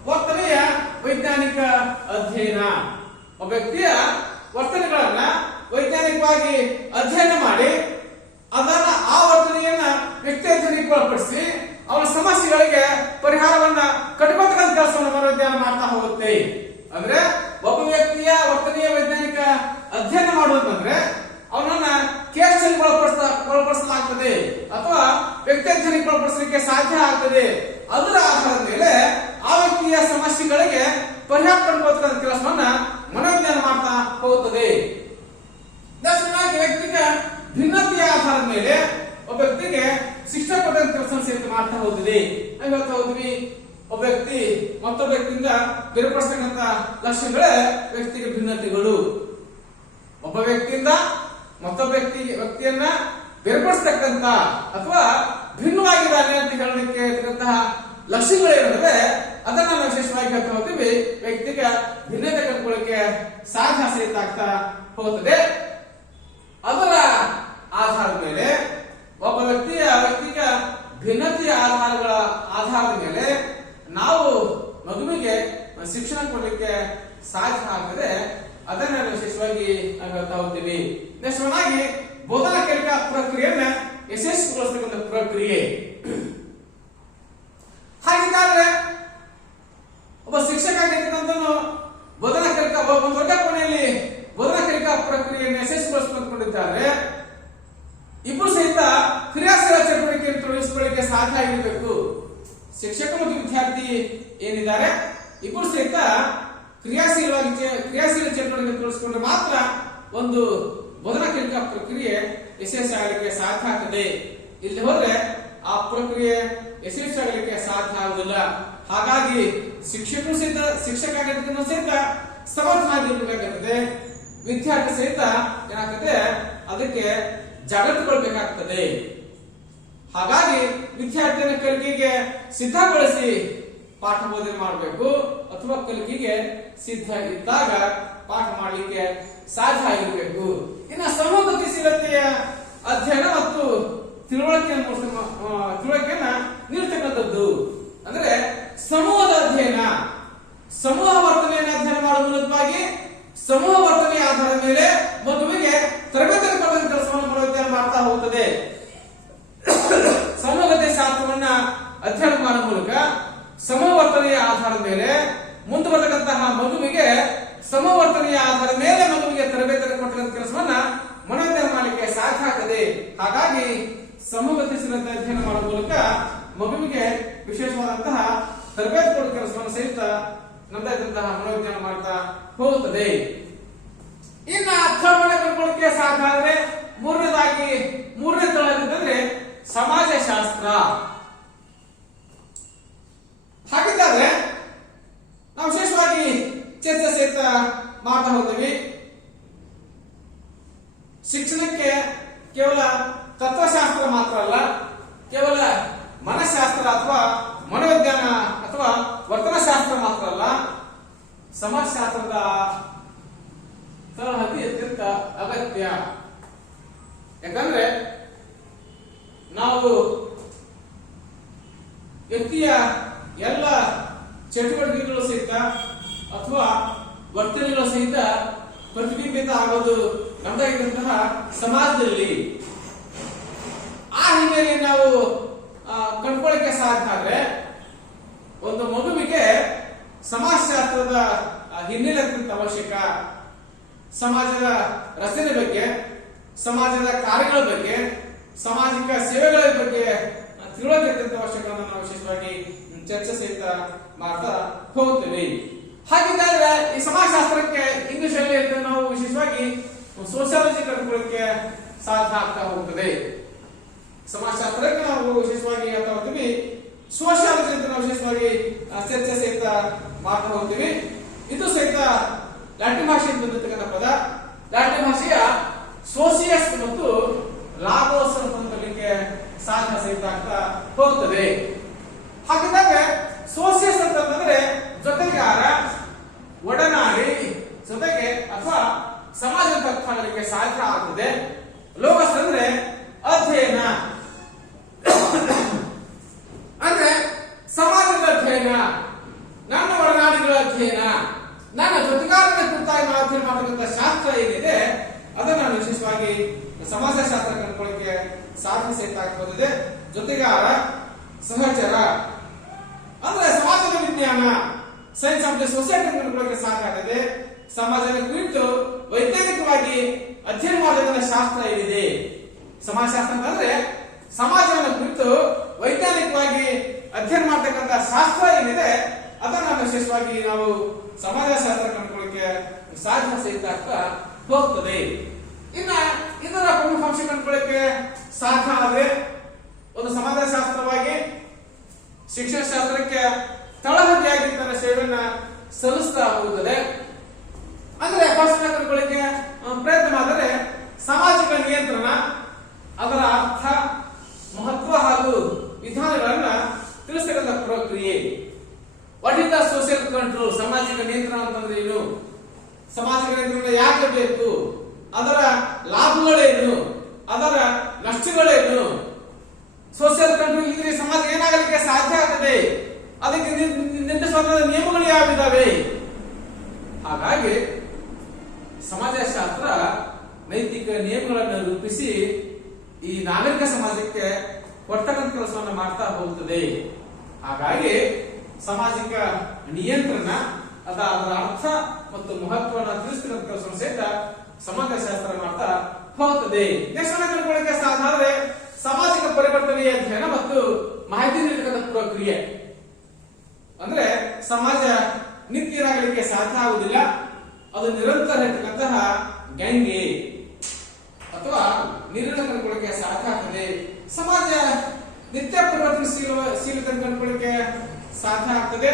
ವರ್ತನೆಯ ವೈಜ್ಞಾನಿಕ ಅಧ್ಯಯನ ಒಬ್ಬ ವ್ಯಕ್ತಿಯ ವರ್ತನೆಗಳನ್ನ ವೈಜ್ಞಾನಿಕವಾಗಿ ಅಧ್ಯಯನ ಮಾಡಿ ಅದನ್ನ ಆ ವರ್ತನೆಯನ್ನ ವ್ಯಕ್ತಿ ಅಧ್ಯಯನಕ್ಕೆ ಒಳಪಡಿಸಿ ಅವನ ಸಮಸ್ಯೆಗಳಿಗೆ ಪರಿಹಾರವನ್ನ ಕಡಿಮತಕ್ಕಂಥ ಕೆಲಸವನ್ನು ಮನೋವಿಜ್ಞಾನ ಮಾಡ್ತಾ ಹೋಗುತ್ತೆ. ಅಂದ್ರೆ ಒಬ್ಬ ವ್ಯಕ್ತಿಯ ವರ್ತನೆಯ ವೈಜ್ಞಾನಿಕ ಅಧ್ಯಯನ ಮಾಡುವುದಂದ್ರೆ ಅವನನ್ನ ಕೇಸ್ ಸ್ಟಡಿಗೆ ಒಳಪಡಿಸಲಾಗ್ತದೆ ಅಥವಾ ವ್ಯಕ್ತಿ ಅಧ್ಯಯನಕ್ಕೆ ಒಳಪಡಿಸಲಿಕ್ಕೆ ಸಾಧ್ಯ ಆಗ್ತದೆ. ಅದರ ಆಧಾರದ ಮೇಲೆ ಆ ವ್ಯಕ್ತಿಯ ಸಮಸ್ಯೆಗಳಿಗೆ ಪರಿಹಾರ ಕಂಡುಕೊಳ್ಳತಕ್ಕಂಥ ಕೆಲಸವನ್ನ ಮನೋವಿಜ್ಞಾನ ಮಾಡ್ತಾ ಹೋಗುತ್ತದೆ. ವ್ಯಕ್ತಿಗೆ ಭಿನ್ನತೆಯ ಆಧಾರದ ಮೇಲೆ ಒಬ್ಬ ವ್ಯಕ್ತಿಗೆ ಶಿಕ್ಷೆ ಕೊಡುವಂತ ಕೆಲಸ ಸೇರಿಸಿ ಮಾಡ್ತಾ ಹೋಗ್ತದೆ. ಹೇಳ್ತಾ ಹೋದ್ವಿ, ಒಬ್ಬ ವ್ಯಕ್ತಿ ಮತ್ತೊಬ್ಬ ವ್ಯಕ್ತಿಯಿಂದ ಬೇರ್ಪಡಿಸ್ತಕ್ಕಂಥ ಲಕ್ಷಣಗಳೇ ವ್ಯಕ್ತಿಗೆ ಭಿನ್ನತೆಗಳು. ಒಬ್ಬ ವ್ಯಕ್ತಿಯಿಂದ ಮತ್ತೊಬ್ಬ ವ್ಯಕ್ತಿಯನ್ನ ಬೇರ್ಪಡಿಸ್ತಕ್ಕಂಥ ಅಥವಾ ಭಿನ್ನವಾಗಿದ್ದಾನೆ ಅಂತ ಹೇಳಲಿಕ್ಕೆ ಇರತಕ್ಕಂತಹ ಲಕ್ಷಣಗಳೇನಿವೆ ಅದನ್ನ ನಾವು ವಿಶೇಷವಾಗಿ ಹೇಳ್ತಾ ಹೋಗ್ತೀವಿ. ವ್ಯಕ್ತಿಗೆ ಭಿನ್ನತೆ ಕಂಡುಕೊಳ್ಳಕ್ಕೆ ಸಾಧ್ಯ ಸಹಿತ ಆಗ್ತಾ ಹೋಗುತ್ತದೆ. ಅದರ ಆಧಾರದ ಮೇಲೆ ಒಬ್ಬ ವ್ಯಕ್ತಿಗ ಭಿನ್ನತೆಯ ಆಧಾರದ ಮೇಲೆ ನಾವು ಮಗುವಿಗೆ ಶಿಕ್ಷಣ ಕೊಡಲಿಕ್ಕೆ ಸಾಧ್ಯ ಆಗ್ತದೆ. ಅದನ್ನ ವಿಶೇಷವಾಗಿ ನಾವು ಹೇಳ್ತಾ ಹೋಗ್ತೀವಿ. ನೆಕ್ಸ್ಟ್ ಬೋಧನಾ ಕಲಿಕಾ ಪ್ರಕ್ರಿಯೆಯನ್ನ ಯಶಸ್ವಿಗೊಳಿಸತಕ್ಕಂಥ ಪ್ರಕ್ರಿಯೆ. ಹಾಗಿದ್ದಾದ್ರೆ ಒಬ್ಬ ಶಿಕ್ಷಕ ಆಗಿರ್ತಕ್ಕಂಥವನು ಬೋಧನಾ ಕಲಿಕಾ ಒಂದು ವರ್ಗಾವಣೆಯಲ್ಲಿ ಬೋಧನಾ ಕಲಿಕಾ ಪ್ರಕ್ರಿಯೆಯನ್ನು ಯಶಸ್ವಿಗೊಳಿಸಿಕೊಂಡಿದ್ದಾರೆ. ಇಬ್ಬರು ಸಹಿತ ಕ್ರಿಯಾಶೀಲ ಚಟುವಟಿಕೆಯನ್ನು ತೊಡಗಿಸಿಕೊಳ್ಳಿಕ್ಕೆ ಸಾಧ್ಯ ಆಗಿರಬೇಕು. ಶಿಕ್ಷಕ ಮತ್ತು ವಿದ್ಯಾರ್ಥಿ ಏನಿದ್ದಾರೆ ಇಬ್ಬರು ಸಹಿತ ಕ್ರಿಯಾಶೀಲ ಚಟುವಟಿಕೆ ತೊಡಗಿಸಿಕೊಂಡ್ರೆ ಮಾತ್ರ ಒಂದು ಬೋಧನಾ ಕಲಿಕಾ ಪ್ರಕ್ರಿಯೆ ಯಶಸ್ವಿ ಆಗಲಿಕ್ಕೆ ಸಾಧ್ಯ ಆಗ್ತದೆ. ಇಲ್ಲಿ ಹೋದ್ರೆ ಆ ಪ್ರಕ್ರಿಯೆ ಯಶಸ್ವಿ ಆಗಲಿಕ್ಕೆ ಸಾಧ್ಯ ಆಗುವುದಿಲ್ಲ. ಹಾಗಾಗಿ ಶಿಕ್ಷಕ ಸಹಿತ ಸಮರ್ಥನಾಗಿರ್ಬೇಕಾಗ್ತದೆ. ವಿದ್ಯಾರ್ಥಿ ಸಹಿತ ಏನಾಗ್ತದೆ ಅದಕ್ಕೆ ಜಾಗೃತಿಗೊಳ್ಬೇಕಾಗ್ತದೆ. ಹಾಗಾಗಿ ವಿದ್ಯಾರ್ಥಿಯ ಕಲಿಕೆಗೆ ಸಿದ್ಧಗೊಳಿಸಿ ಪಾಠ ಬೋಧನೆ ಮಾಡಬೇಕು ಅಥವಾ ಕಲಿಕೆಗೆ ಸಿದ್ಧ ಇದ್ದಾಗ ಪಾಠ ಮಾಡಲಿಕ್ಕೆ ಸಾಧ್ಯ ಆಗಿರಬೇಕು. ಇನ್ನು ಸಮಗತಿಶೀಲತೆಯ ಅಧ್ಯಯನ ಮತ್ತು ತಿಳುವಳಿಕೆಯನ್ನ ನೀಡ್ತಕ್ಕಂಥದ್ದು ಅಂದ್ರೆ ಸಮೂಹದ ಅಧ್ಯಯನ. ಸಮೂಹ ವರ್ತನೆಯನ್ನು ಅಧ್ಯಯನ ಮಾಡುವ ಮೂಲಕವಾಗಿ ಸಮೂಹ ವರ್ತನೆಯ ಆಧಾರದ ಮೇಲೆ ಮಗುವಿಗೆ ತರಬೇತಿ ಕೊಡುವ ಕೆಲಸವನ್ನು ಮನೋವಿಜ್ಞಾನ ಮಾಡ್ತಾ ಹೋಗುತ್ತದೆ. ಸಮೂಹಗತ ಶಾಸ್ತ್ರವನ್ನ ಅಧ್ಯಯನ ಮಾಡುವ ಮೂಲಕ ಸಮೂಹ ವರ್ತನೆಯ ಆಧಾರದ ಮೇಲೆ ಮುಂದೆ ಬರತಕ್ಕಂತಹ ಮಗುವಿಗೆ ಸಮವರ್ತನೆಯ ಆಧಾರದ ಮೇಲೆ ಮಗುವಿಗೆ ತರಬೇತಿ ಕೊಟ್ಟಂತ ಕೆಲಸವನ್ನ ಮನೋವಿಜ್ಞಾನ ಮಾಡಲಿಕ್ಕೆ ಸಾಧ್ಯ ಆಗ್ತದೆ. ಹಾಗಾಗಿ ಸಮೂಹಗತಿಶೀಲತೆ ಅಧ್ಯಯನ ಮಾಡುವ ಮೂಲಕ ಮಗುವಿಗೆ ವಿಶೇಷವಾದಂತಹ ತರಬೇತಿ ಕೊಡುವ ಕೆಲಸವನ್ನು ಸಹಿತ ನಮ್ಮದಾದಂತಹ ಮನೋವಿಜ್ಞಾನ ಮಾಡ್ತಾ ಹೋಗುತ್ತದೆ. ಇನ್ನ ಅರ್ಥವನ್ನು ಕಂಡುಕೊಳ್ಳಕ್ಕೆ ಸಾಧ್ಯ ಆದ್ರೆ ಮೂರನೇ ತಳದಿದ್ದಂದ್ರೆ ಸಮಾಜಶಾಸ್ತ್ರ. ಹಾಗಿದ್ದಾದ್ರೆ ನಾವು ವಿಶೇಷವಾಗಿ ಚರ್ಚೆ ಸಹಿತ ಮಾಡ್ತಾ ಹೋಗ್ತೀವಿ. ಶಿಕ್ಷಣಕ್ಕೆ ಕೇವಲ ತತ್ವಶಾಸ್ತ್ರ ಮಾತ್ರ ಅಲ್ಲ, ಕೇವಲ ಮನಃಶಾಸ್ತ್ರ ಅಥವಾ ಮನೋವಿಜ್ಞಾನ ಅಥವಾ ವರ್ತನಶಾಸ್ತ್ರ ಮಾತ್ರ ಅಲ್ಲ, ಸಮಾಜಶಾಸ್ತ್ರದ ತಳಹದಿ ಅತ್ಯಂತ ಅಗತ್ಯ. ಯಾಕಂದ್ರೆ ನಾವು ವ್ಯಕ್ತಿಯ ಎಲ್ಲ ಚಟುವಟಿಕೆಗಳು ಸಹಿತ ಅಥವಾ ವರ್ತನೆಗಳು ಸಹಿತ ಪ್ರತಿಬಿಂಬಿತ ಆಗೋದು ನಮ್ಮದಾಗಿರುವಂತಹ ಸಮಾಜದಲ್ಲಿ. ಆ ಹಿನ್ನೆಲೆಯಲ್ಲಿ ನಾವು ಕಂಡುಕೊಳ್ಳಕ್ಕೆ ಸಾಧ್ಯ ಆದ್ರೆ ಒಂದು ಮಗುವಿಗೆ ಸಮಾಜಶಾಸ್ತ್ರದ ಹಿನ್ನೆಲೆ ಅತ್ಯಂತ ಅವಶ್ಯಕ. ಸಮಾಜದ ರಚನೆ ಬಗ್ಗೆ, ಸಮಾಜದ ಕಾರ್ಯಗಳ ಬಗ್ಗೆ, ಸಾಮಾಜಿಕ ಸೇವೆಗಳ ಬಗ್ಗೆ ತಿಳುವಳಿಕೆ ಅತ್ಯಂತ ಅವಶ್ಯಕವನ್ನು ನಾವು ವಿಶೇಷವಾಗಿ ಚರ್ಚೆ ಸಹಿತ ಮಾಡ್ತಾ ಹೋಗ್ತೇವೆ. ಹಾಗಿದ್ದಾಗ ಈ ಸಮಾಜಶಾಸ್ತ್ರಕ್ಕೆ ಇಂಗ್ಲಿಷ್ ಅಲ್ಲಿ ನಾವು ವಿಶೇಷವಾಗಿ ಸೋಷಿಯಾಲಜಿ ಕಂಡುಕೊಳ್ಳಕ್ಕೆ ಸಾಧ್ಯ ಆಗ್ತಾ ಹೋಗ್ತದೆ. ಸಮಾಜಶಾಸ್ತ್ರಕ್ಕೆ ನಾವು ವಿಶೇಷವಾಗಿ ಹೇಳ್ತಾ ಹೋಗ್ತೀವಿ, ಸೋಷಿಯಾಲಜಿ ಅಂತ ನಾವು ವಿಶೇಷವಾಗಿ ಚರ್ಚೆ ಸಹಿತ ಮಾಡ್ತಾ ಹೋಗ್ತೀವಿ. ಇದು ಸಹಿತ ಲ್ಯಾಟಿನ್ ಭಾಷೆಯಿಂದ ಬಂದಿರತಕ್ಕಂಥ ಪದ. ಲ್ಯಾಟಿನ್ ಭಾಷೆಯ ಸೋಸಿಯಸ್ ಮತ್ತು ಲಾಗೋಸ್ ಅಂತಕ್ಕೆ ಸಾಧ್ಯ ಸಹಿತ ಆಗ್ತಾ ಹೋಗ್ತದೆ. ಹಾಗಿದ್ದಾಗ ಸೋಸಿಯಸ್ ಅಂತಂದ್ರೆ ಜೊತೆಗಾರ, ಒಡನಾಡಿ, ಜೊತೆಗೆ ಅಥವಾ ಸಮಾಜ ತತ್ವಗಳಿಗೆ ಸಾಧ್ಯ ಆಗ್ತದೆ. ಲೋಗಸ್ ಅಂದ್ರೆ ಅಧ್ಯಯನ, ಅಂದ್ರೆ ಸಮಾಜದ ಅಧ್ಯಯನ, ನನ್ನ ಒಡನಾಡಿಗಳ ಅಧ್ಯಯನ, ನನ್ನ ಜೊತೆಗಾರನ ಕುರಿತಾಗಿ ನಾವು ವಿಶೇಷವಾಗಿ ಸಮಾಜಶಾಸ್ತ್ರ ಕಂಡುಕೊಳ್ಳಿಕ್ಕೆ ಸಾಧ್ಯ ಸಹಿತ ಆಗ್ಬೋದಿದೆ. ಜೊತೆಗಾರ, ಸಹಚರ ಅಂದ್ರೆ ಸಮಾಜದ ವಿಜ್ಞಾನ, ಸೈನ್ಸ್ ಆಫ್ ದ ಸೊಸೈಟಿ ಕಂಡುಕೊಳ್ಳಿಕ್ಕೆ ಸಾಧ್ಯ ಆಗಿದೆ. ಸಮಾಜದ ಕುರಿತು ವೈಜ್ಞಾನಿಕವಾಗಿ ಅಧ್ಯಯನ ಮಾಡೋದನ್ನ ಶಾಸ್ತ್ರ ಏನಿದೆ. ಸಮಾಜಶಾಸ್ತ್ರ ಅಂತಂದ್ರೆ ಸಮಾಜವನ್ನು ಕುರಿತು ವೈಜ್ಞಾನಿಕವಾಗಿ ಅಧ್ಯಯನ ಮಾಡತಕ್ಕಂತ ಶಾಸ್ತ್ರ ಏನಿದೆ ಅದನ್ನ ವಿಶೇಷವಾಗಿ ನಾವು ಸಮಾಜಶಾಸ್ತ್ರ ಕಂಡುಕೊಳ್ಳಿಕ್ಕೆ ಸಾಧ್ಯ ಸಹಿತ ಆಗ್ತಾ ಹೋಗ್ತದೆ. ಇನ್ನ ಇದರ ಪ್ರಮುಖ ಅಂಶ ಕಂಡುಕೊಳ್ಳಿಕ್ಕೆ ಸಾಧ್ಯ ಆದ್ರೆ ಒಂದು ಸಮಾಜಶಾಸ್ತ್ರವಾಗಿ ಶಿಕ್ಷಣ ಶಾಸ್ತ್ರಕ್ಕೆ ತಳಹದಿಯಾಗಿ ತನ್ನ ಸೇವೆಯನ್ನ ಸಲ್ಲಿಸ್ತಾ ಹೋಗುತ್ತದೆ. ಅಂದ್ರೆ ಫಸ್ಟ್ ಕಂಡುಕೊಳ್ಳಿಕ್ಕೆ ಪ್ರಯತ್ನ ಮಾಡಿದರೆ ಸಾಮಾಜಿಕ ನಿಯಂತ್ರಣ, ಅದರ ಅರ್ಥ, ಮಹತ್ವ ಹಾಗೂ ವಿಧಾನಗಳನ್ನ ತಿಳಿಸ್ತಕ್ಕಂಥ ಪ್ರಕ್ರಿಯೆ. What is the social control? ಸಾಮಾಜಿಕ ನಿಯಂತ್ರಣ ಅಂತಂದ್ರೆ ಏನು? ಸಾಮಾಜಿಕ ನಿಯಂತ್ರಣ ಯಾಕೆ ಬೇಕು? ಅದರ ಲಾಭಗಳೇನು? ಅದರ ನಷ್ಟಗಳೇನು? ಸೋಷಿಯಲ್ ಕಂಟ್ರೋಲ್ ಇದ್ರೆ ಸಮಾಜ ಏನಾಗಲಿಕ್ಕೆ ಸಾಧ್ಯ ಆಗ್ತದೆ? ಅದಕ್ಕೆ ನಿರ್ದಿಷ್ಟವಾದ ನಿಯಮಗಳು ಯಾವಿದಾವೆ? ಹಾಗಾಗಿ ಸಮಾಜಶಾಸ್ತ್ರ ನೈತಿಕ ನಿಯಮಗಳನ್ನು ರೂಪಿಸಿ ಈ ನಾಗರಿಕ ಸಮಾಜಕ್ಕೆ ಕೊಡ್ತಕ್ಕಂಥ ಕೆಲಸವನ್ನು ಮಾಡ್ತಾ ಹೋಗುತ್ತದೆ. ಹಾಗಾಗಿ ಸಾಮಾಜಿಕ ನಿಯಂತ್ರಣ, ಅದರ ಅರ್ಥ ಮತ್ತು ಮಹತ್ವವನ್ನು ತಿಳಿಸ್ತಕ್ಕಂಥ ಕೆಲಸವನ್ನು ಸಹಿತ ಸಮಾಜಶಾಸ್ತ್ರ ಮಾಡ್ತಾ ಹೋಗುತ್ತದೆ. ನೆಕ್ಸ್ಟ್ ಕಂಡುಕೊಳ್ಳಿಕ್ಕೆ ಸಾಧ್ಯ ಆದ್ರೆ ಸಾಮಾಜಿಕ ಪರಿವರ್ತನೆಯ ಅಧ್ಯಯನ ಮತ್ತು ಮಾಹಿತಿ ನೀಡತಕ್ಕಂಥ ಪ್ರಕ್ರಿಯೆ. ಅಂದ್ರೆ ಸಮಾಜ ನಿತ್ಯರಾಗಲಿಕ್ಕೆ ಸಾಧ್ಯ ಆಗುವುದಿಲ್ಲ, ಅದು ನಿರಂತರ ಇರತಕ್ಕಂತಹ ಗಂಗೆ ಅಥವಾ ನಿರ್ಣಯ ಕಂಡುಕೊಳ್ಳಿಕ್ಕೆ ಸಾಧ್ಯ ಆಗ್ತದೆ. ಸಮಾಜ ನಿತ್ಯ ಪರಿವರ್ತನಶೀಲತೆ ಕಂಡುಕೊಳ್ಳಿಕ್ಕೆ ಸಾಧ್ಯ ಆಗ್ತದೆ.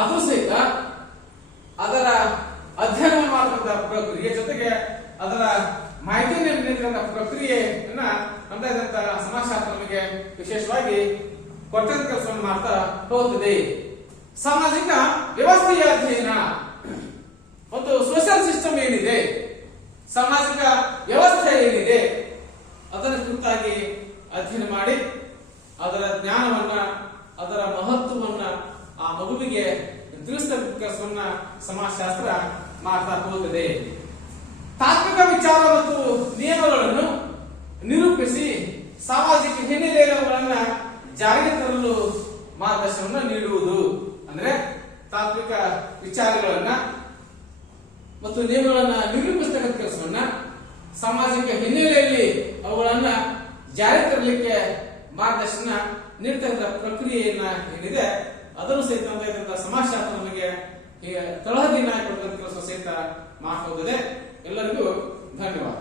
ಅದು ಸಹಿತ ಅದರ ಅಧ್ಯಯನ ಮಾಡುವಂತಹ ಪ್ರಕ್ರಿಯೆ ಜೊತೆಗೆ ಅದರ ಮಾಹಿತಿ ನೀಡುವಂತಹ ಪ್ರಕ್ರಿಯೆಯನ್ನ ನಮ್ಮದಾದಂತಹ ಸಮಾಜಶಾಸ್ತ್ರ ನಮಗೆ ವಿಶೇಷವಾಗಿ ಕೊಟ್ಟಂತ ಕೆಲಸವನ್ನು ಮಾಡ್ತಾ ಹೋಗುತ್ತದೆ. ಸಾಮಾಜಿಕ ವ್ಯವಸ್ಥೆಯ ಅಧ್ಯಯನ ಮತ್ತು ಸೋಷಿಯಲ್ ಸಿಸ್ಟಮ್ ಏನಿದೆ, ಸಾಮಾಜಿಕ ವ್ಯವಸ್ಥೆ ಏನಿದೆ ಅದರ ಕುರಿತಾಗಿ ಅಧ್ಯಯನ ಮಾಡಿ ಅದರ ಜ್ಞಾನವನ್ನ, ಅದರ ಮಹತ್ವವನ್ನ ಆ ಮಗುವಿಗೆ ತಿಳಿಸ್ತಕ್ಕ ಕೆಲಸವನ್ನ ಸಮಾಜಶಾಸ್ತ್ರ ಮಾಡ್ತಾ ಹೋಗುತ್ತದೆ. ತಾತ್ವಿಕ ವಿಚಾರ ಮತ್ತು ನಿಯಮಗಳನ್ನು ನಿರೂಪಿಸಿ ಸಾಮಾಜಿಕ ಹಿನ್ನೆಲೆಗಳನ್ನ ಜಾರಿಗೆ ತರಲು ಮಾರ್ಗದರ್ಶನವನ್ನು ನೀಡುವುದು. ಅಂದ್ರೆ ತಾತ್ವಿಕ ವಿಚಾರಗಳನ್ನ ಮತ್ತು ನಿಯಮಗಳನ್ನ ನಿರೂಪಿಸತಕ್ಕಂಥ ಕೆಲಸವನ್ನ, ಸಾಮಾಜಿಕ ಹಿನ್ನೆಲೆಯಲ್ಲಿ ಅವುಗಳನ್ನ ಜಾರಿ ತರಲಿಕ್ಕೆ ಮಾರ್ಗದರ್ಶನ ನೀಡತಕ್ಕಂಥ ಪ್ರಕ್ರಿಯೆಯನ್ನ ಏನಿದೆ ಅದನ್ನು ಸಹಿತ ಸಮಾಜಶಾಸ್ತ್ರ ನಮಗೆ ತಳಹದಿನ ಕೊಡುವಂತ ಕೆಲಸ ಸಹಿತ ಮಾಡ್ತಾ ಹೋಗುತ್ತದೆ. ಎಲ್ಲರಿಗೂ ಧನ್ಯವಾದ.